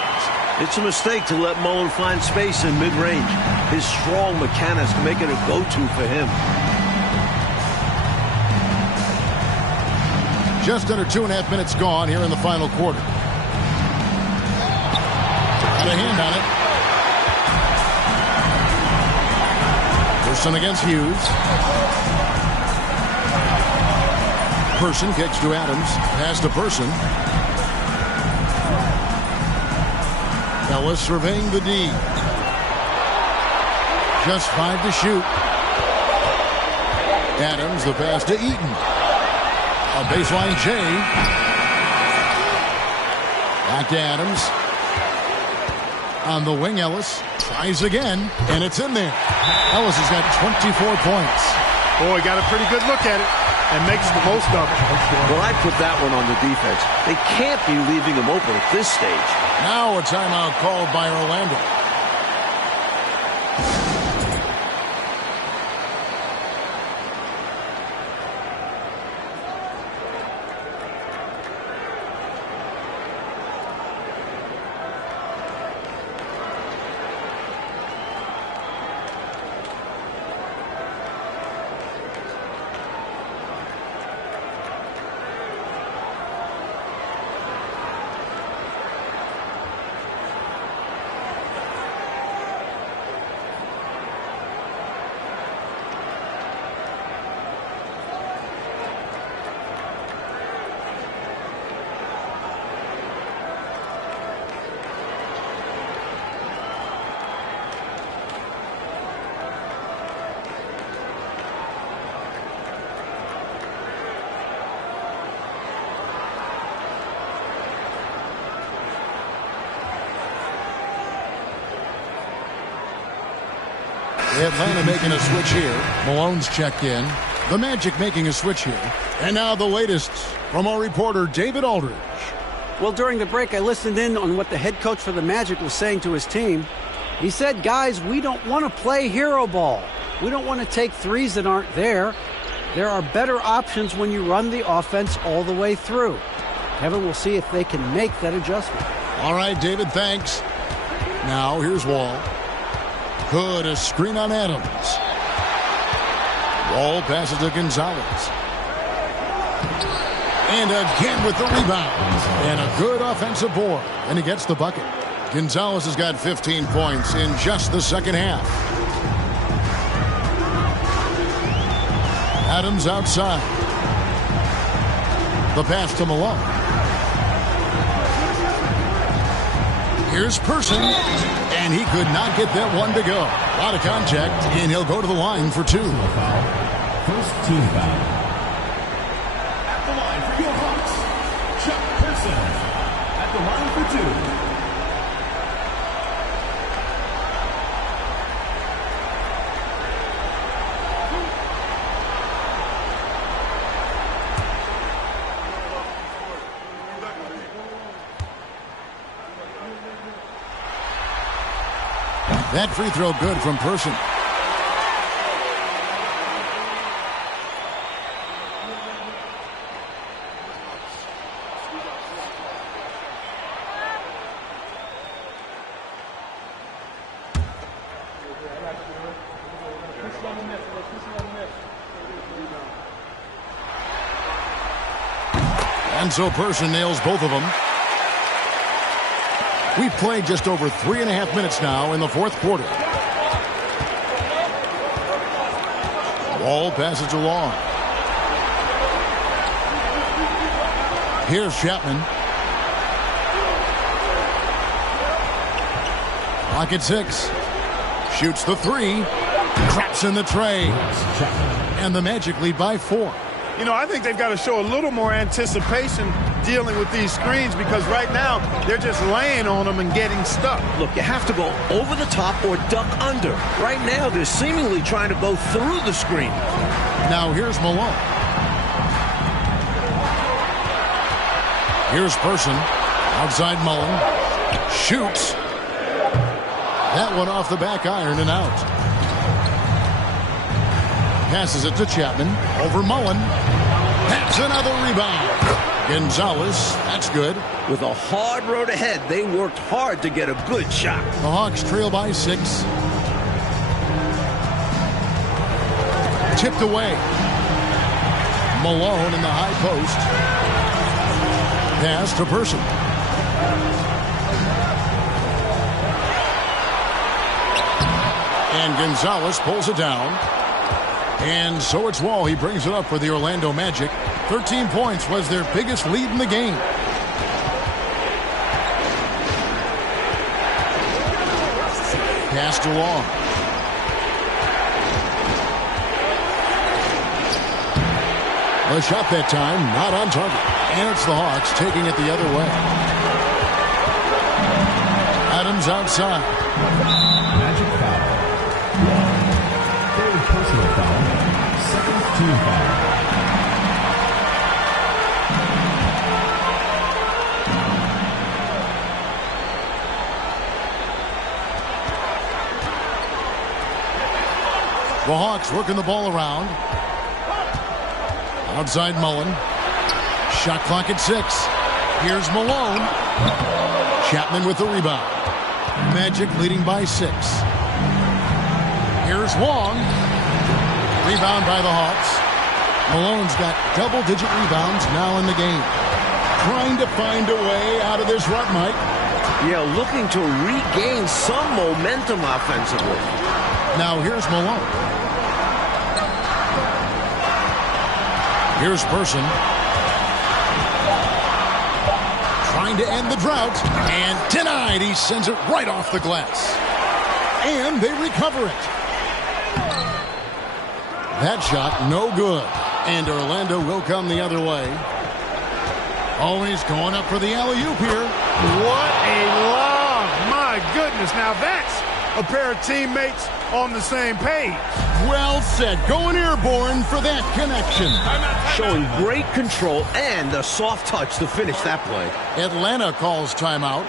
It's a mistake to let Mullen find space in mid-range. His strong mechanics can make it a go-to for him. Just under 2.5 minutes gone here in the final quarter. Got a hand on it. Person against Hughes. Person kicks to Adams. Pass to Person. Ellis surveying the D. Just 5 to shoot. Adams, the pass to Eaton. A baseline J. Back to Adams. On the wing, Ellis tries again, and it's in there. Ellis has got 24 points. Boy, got a pretty good look at it and makes the most of it. Well, I put that one on the defense. They can't be leaving him open at this stage. Now a timeout called by Orlando. Atlanta making a switch here. Malone's checked in. The Magic making a switch here. And now the latest from our reporter, David Aldridge. Well, during the break, I listened in on what the head coach for the Magic was saying to his team. He said, guys, we don't want to play hero ball. We don't want to take threes that aren't there. There are better options when you run the offense all the way through. Kevin, we'll see if they can make that adjustment. All right, David, thanks. Now, here's Wall. Good, a screen on Adams. Wall passes to Gonzalez. And again with the rebound. And a good offensive board. And he gets the bucket. Gonzalez has got 15 points in just the second half. Adams outside. The pass to Malone. Here's Person. And he could not get that one to go. A lot of contact, and he'll go to the line for two. First team foul. At the line for your Hawks, Chuck Person. At the line for two. That free throw good from Person. And so Person nails both of them. We've played just over 3.5 minutes now in the fourth quarter. Wall passes to Long. Here's Chapman. Clock at 6. Shoots the three. Traps in the tray. And the Magic lead by 4. You know, I think they've got to show a little more anticipation dealing with these screens because right now they're just laying on them and getting stuck. Look, you have to go over the top or duck under. Right now, they're seemingly trying to go through the screen. Now here's Malone. Here's Person. Outside Mullen. Shoots. That one off the back iron and out. Passes it to Chapman. Over Mullen. That's another rebound. Gonzalez, that's good. With a hard road ahead, they worked hard to get a good shot. The Hawks trail by 6. Tipped away. Malone in the high post. Pass to Person. And Gonzalez pulls it down. And so it's Wall. He brings it up for the Orlando Magic. 13 points was their biggest lead in the game. Pass to Long. A shot that time, not on target. And it's the Hawks taking it the other way. Adams outside. Magic foul. Third personal foul. Second team foul. The Hawks working the ball around. Outside Mullen. Shot clock at 6. Here's Malone. Chapman with the rebound. Magic leading by 6. Here's Wong. Rebound by the Hawks. Malone's got double-digit rebounds now in the game. Trying to find a way out of this rut, Mike. Yeah, looking to regain some momentum offensively. Now here's Malone. Here's Person. Trying to end the drought. And denied. He sends it right off the glass. And they recover it. That shot, no good. And Orlando will come the other way. Always going up for the alley-oop here. What a lob. My goodness. Now that's a pair of teammates on the same page. Well said. Going airborne for that connection. Showing great control and a soft touch to finish that play. Atlanta calls timeout.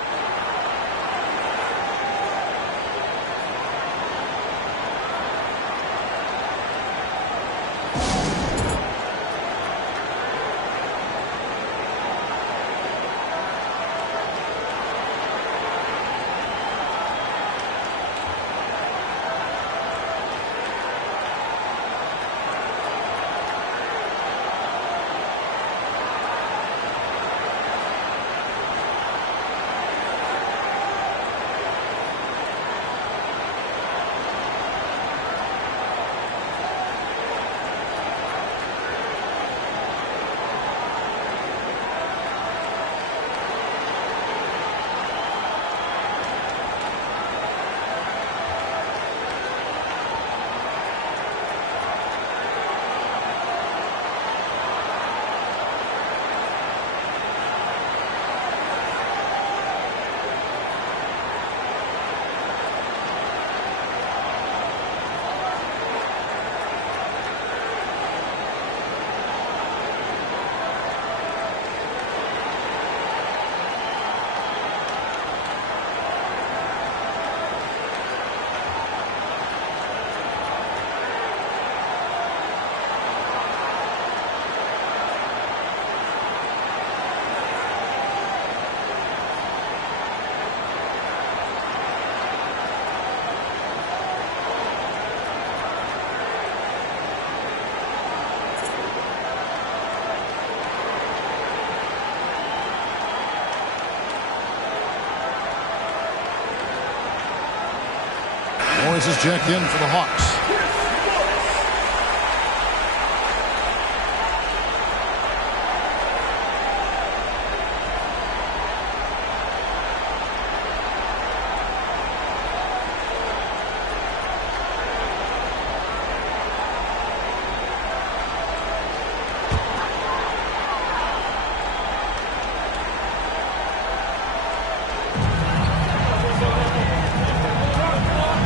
Morris is checked in for the Hawks.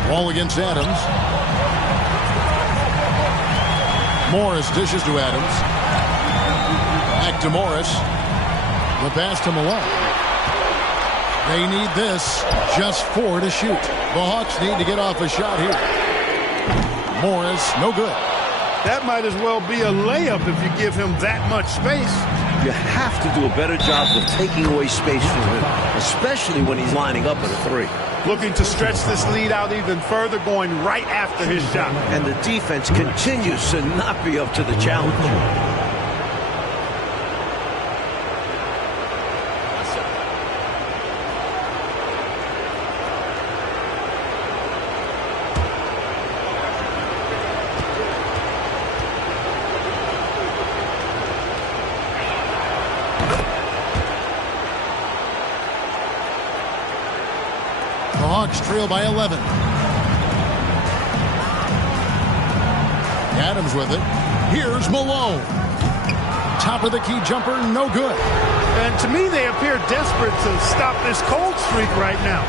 Ball against Adams. Morris dishes to Adams. Back to Morris. The pass to Malone. They need this. Just 4 to shoot. The Hawks need to get off a shot here. Morris, no good. That might as well be a layup if you give him that much space. You have to do a better job of taking away space from him, especially when he's lining up at a 3. Looking to stretch this lead out even further, going right after his shot. And the defense continues to not be up to the challenge. Hawks trail by 11. Adams with it. Here's Malone. Top of the key jumper, no good. And to me, they appear desperate to stop this cold streak right now.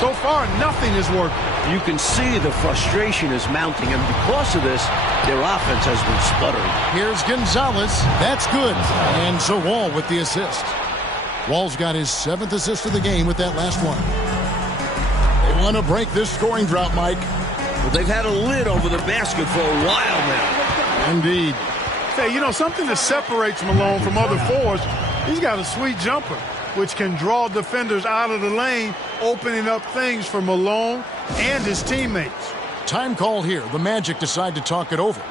So far, nothing is working. You can see the frustration is mounting, and because of this, their offense has been sputtering. Here's Gonzalez. That's good. And so Wall with the assist. Wall's got his 7th assist of the game with that last one. They want to break this scoring drought, Mike. Well, they've had a lid over the basket for a while now. Indeed. Hey, you know, something that separates Malone from other forwards, he's got a sweet jumper, which can draw defenders out of the lane, opening up things for Malone and his teammates. Time call here. The Magic decide to talk it over.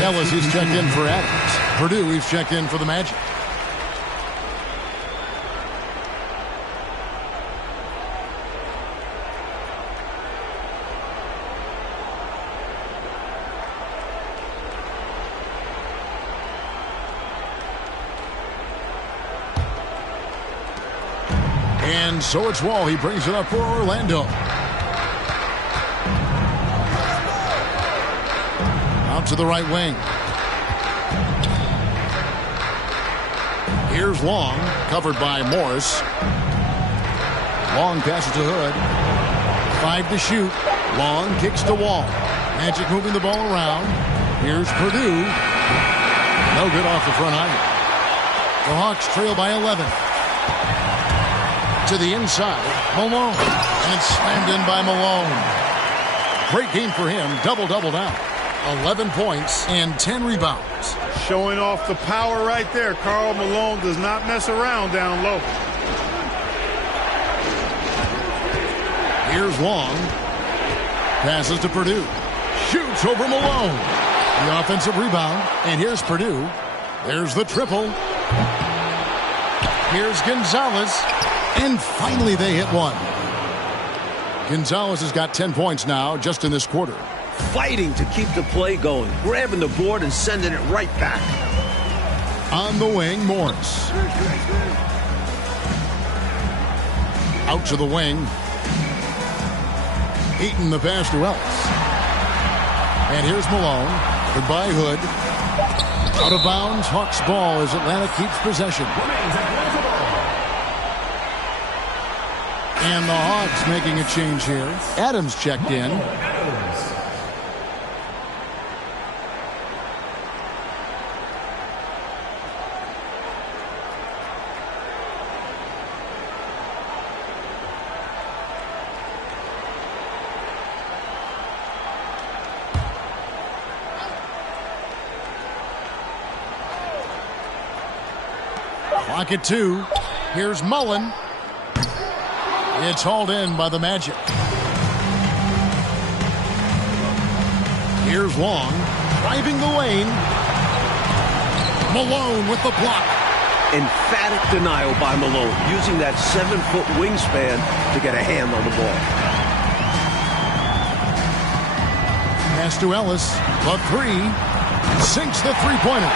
Ellis, he's checked in for Adams. Purdue, he's checked in for the Magic. And so it's Wall. He brings it up for Orlando. Out to the right wing. Here's Long, covered by Morris. Long passes to Hood. 5 to shoot. Long kicks to Wall. Magic moving the ball around. Here's Purdue. No good off the front iron. The Hawks trail by 11. To the inside, Malone. And it's slammed in by Malone. Great game for him. Double-double now. 11 points and 10 rebounds. Showing off the power right there. Karl Malone does not mess around down low. Here's Long. Passes to Purdue. Shoots over Malone. The offensive rebound. And here's Purdue. There's the triple. Here's Gonzalez. And finally they hit one. Gonzalez has got 10 points now just in this quarter. Fighting to keep the play going, grabbing the board and sending it right back. On the wing, Morris. Out to the wing. Eaton the pass to Ellis. And here's Malone. Goodbye, Hood. Out of bounds, Hawks ball as Atlanta keeps possession. And the Hawks making a change here. Adams checked in. Clock at 2. Here's Mullen. It's hauled in by the Magic. Here's Long, driving the lane. Malone with the block. Emphatic denial by Malone, using that 7-foot wingspan to get a hand on the ball. Pass to Ellis, the 3, sinks the three-pointer.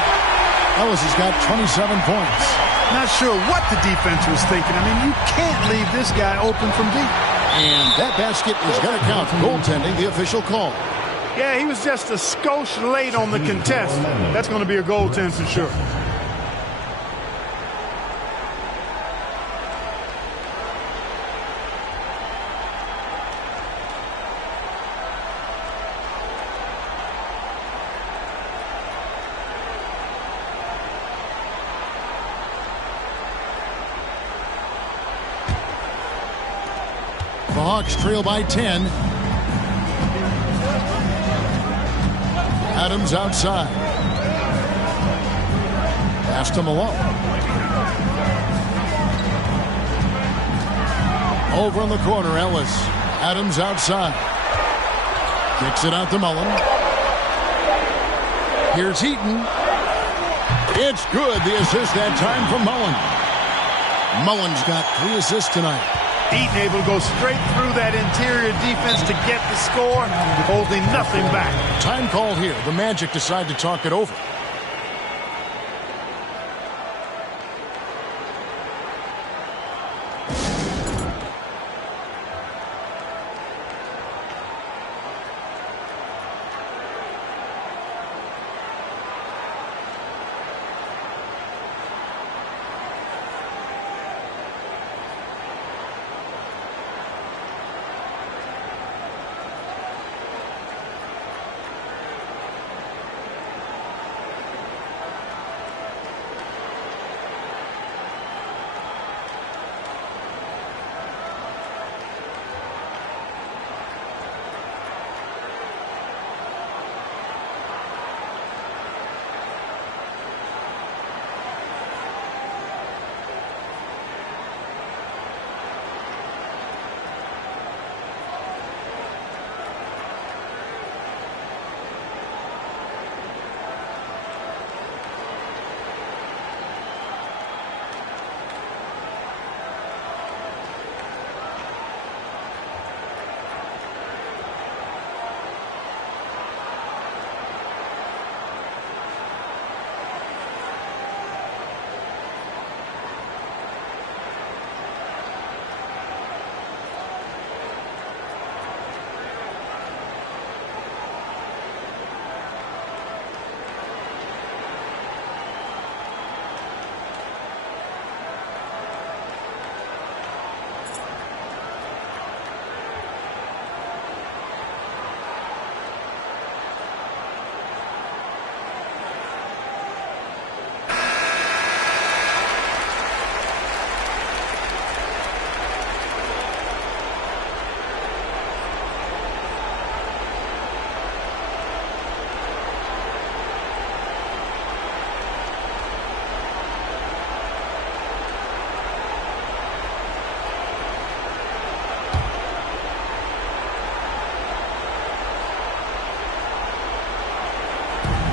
Ellis has got 27 points. Not sure what the defense was thinking. I mean, you can't leave this guy open from deep. And that basket is going to count. Goaltending, the official call. Yeah, he was just a skosh late on the contest. That's going to be a goaltend for sure. The Hawks trail by 10. Adams outside. Pass to Malone. Over in the corner, Ellis. Adams outside. Kicks it out to Mullen. Here's Eaton. It's good. The assist that time from Mullen. Mullen's got 3 assists tonight. Eaton able to go straight through that interior defense to get the score, holding nothing back. Time call here. The Magic decide to talk it over.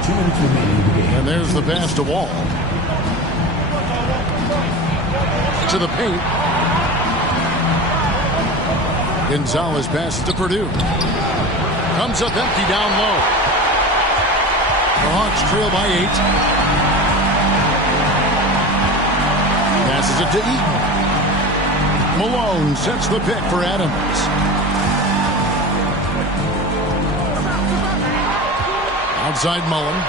2 minutes remaining in the game. And there's the pass to Wall. To the paint. Gonzalez passes to Purdue. Comes up empty down low. The Hawks trail by 8. Passes it to Eaton. Malone sets the pick for Adams. Outside Mullen.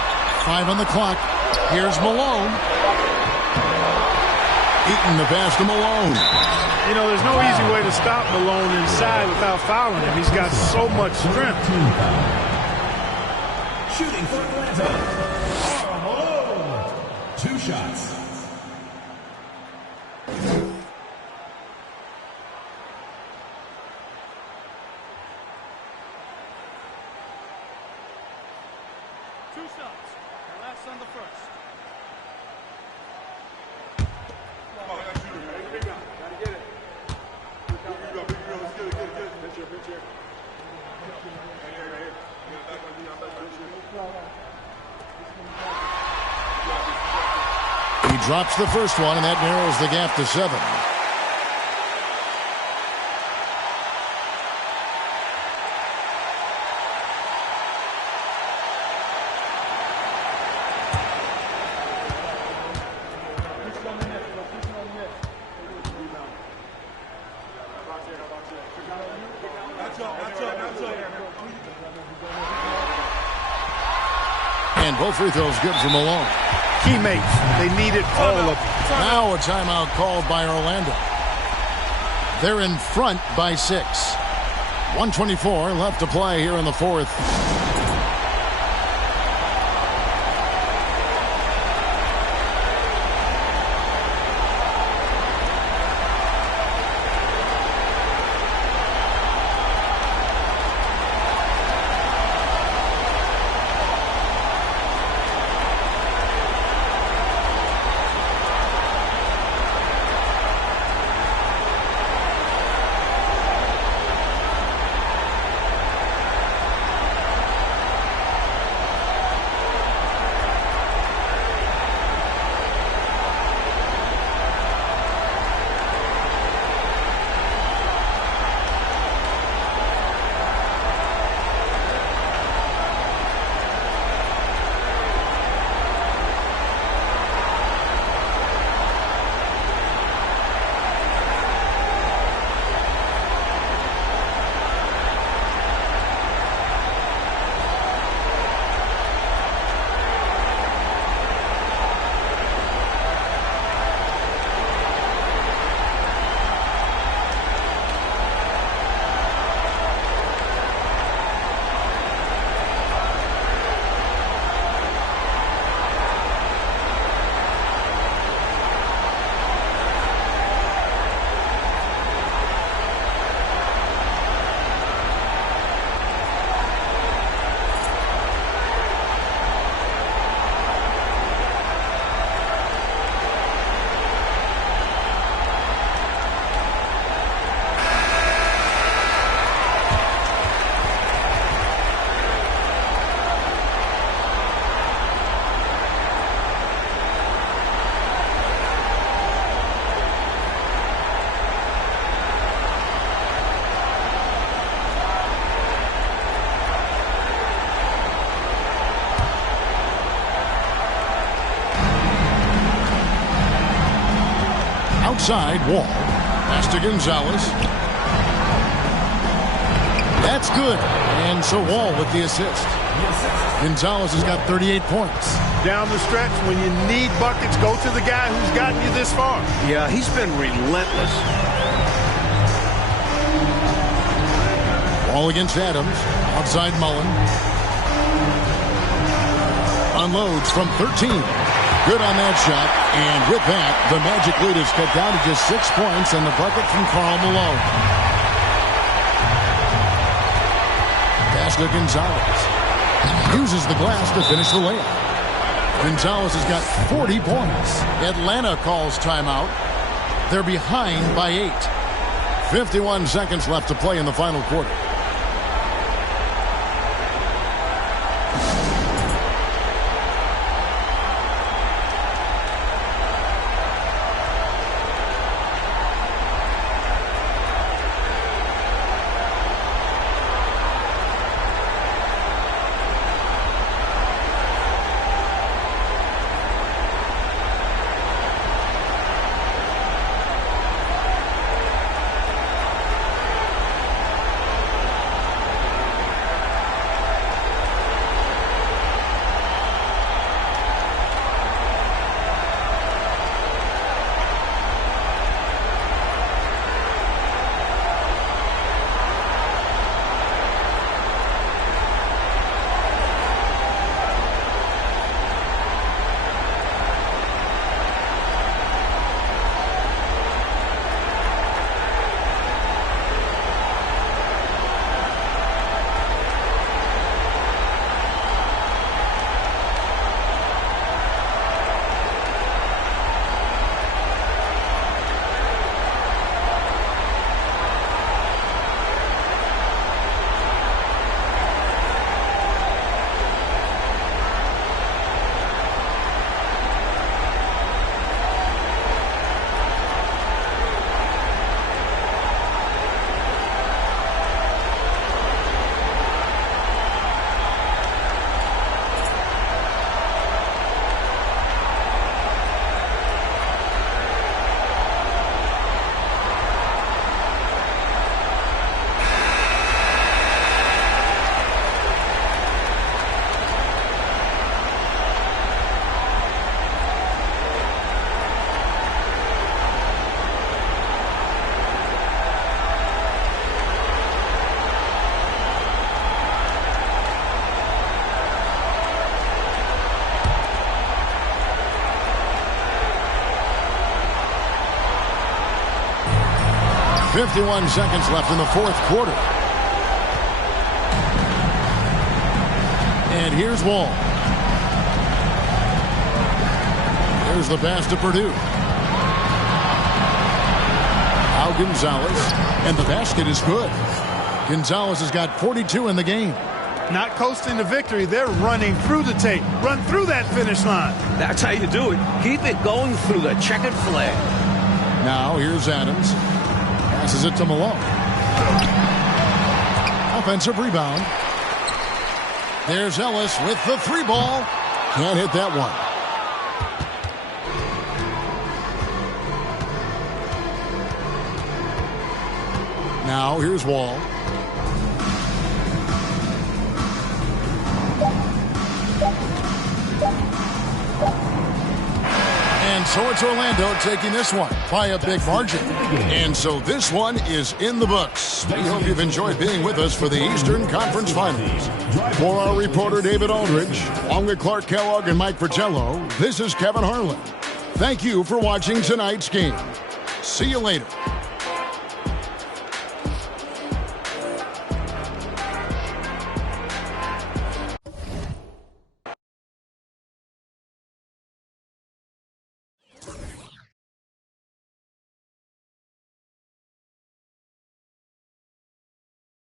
5 on the clock. Here's Malone. Eaton the pass to Malone. You know, there's no easy way to stop Malone inside without fouling him. He's got so much strength. Shooting for Atlanta. Malone. 2 shots. He drops the first one, and that narrows the gap to 7. And both free throws good for Malone. Teammates, they needed all of them. Now a timeout called by Orlando. They're in front by 6. 1:24 left to play here in the fourth. Outside, Wall. Pass to Gonzalez. That's good. And so Wall with the assist. Gonzalez has got 38 points. Down the stretch, when you need buckets, go to the guy who's gotten you this far. Yeah, he's been relentless. Wall against Adams. Outside Mullen. Unloads from 13. Good on that shot. And with that, the Magic lead is cut down to just 6 points and the bucket from Karl Malone. Pass to Gonzalez. Uses the glass to finish the layup. Gonzalez has got 40 points. Atlanta calls timeout. They're behind by 8. 51 seconds left to play in the final quarter. 51 seconds left in the fourth quarter. And here's Wall. There's the pass to Purdue. Now Gonzalez. And the basket is good. Gonzalez has got 42 in the game. Not coasting to victory. They're running through the tape. Run through that finish line. That's how you do it. Keep it going through the checkered flag. Now here's Adams. Passes it to Malone. Offensive rebound. There's Ellis with the three ball. Can't hit that one. Now here's Wall. And so it's Orlando taking this one by a big margin. And so this one is in the books. We hope you've enjoyed being with us for the Eastern Conference Finals. For our reporter David Aldridge, along with Clark Kellogg and Mike Fratello, this is Kevin Harlan. Thank you for watching tonight's game. See you later.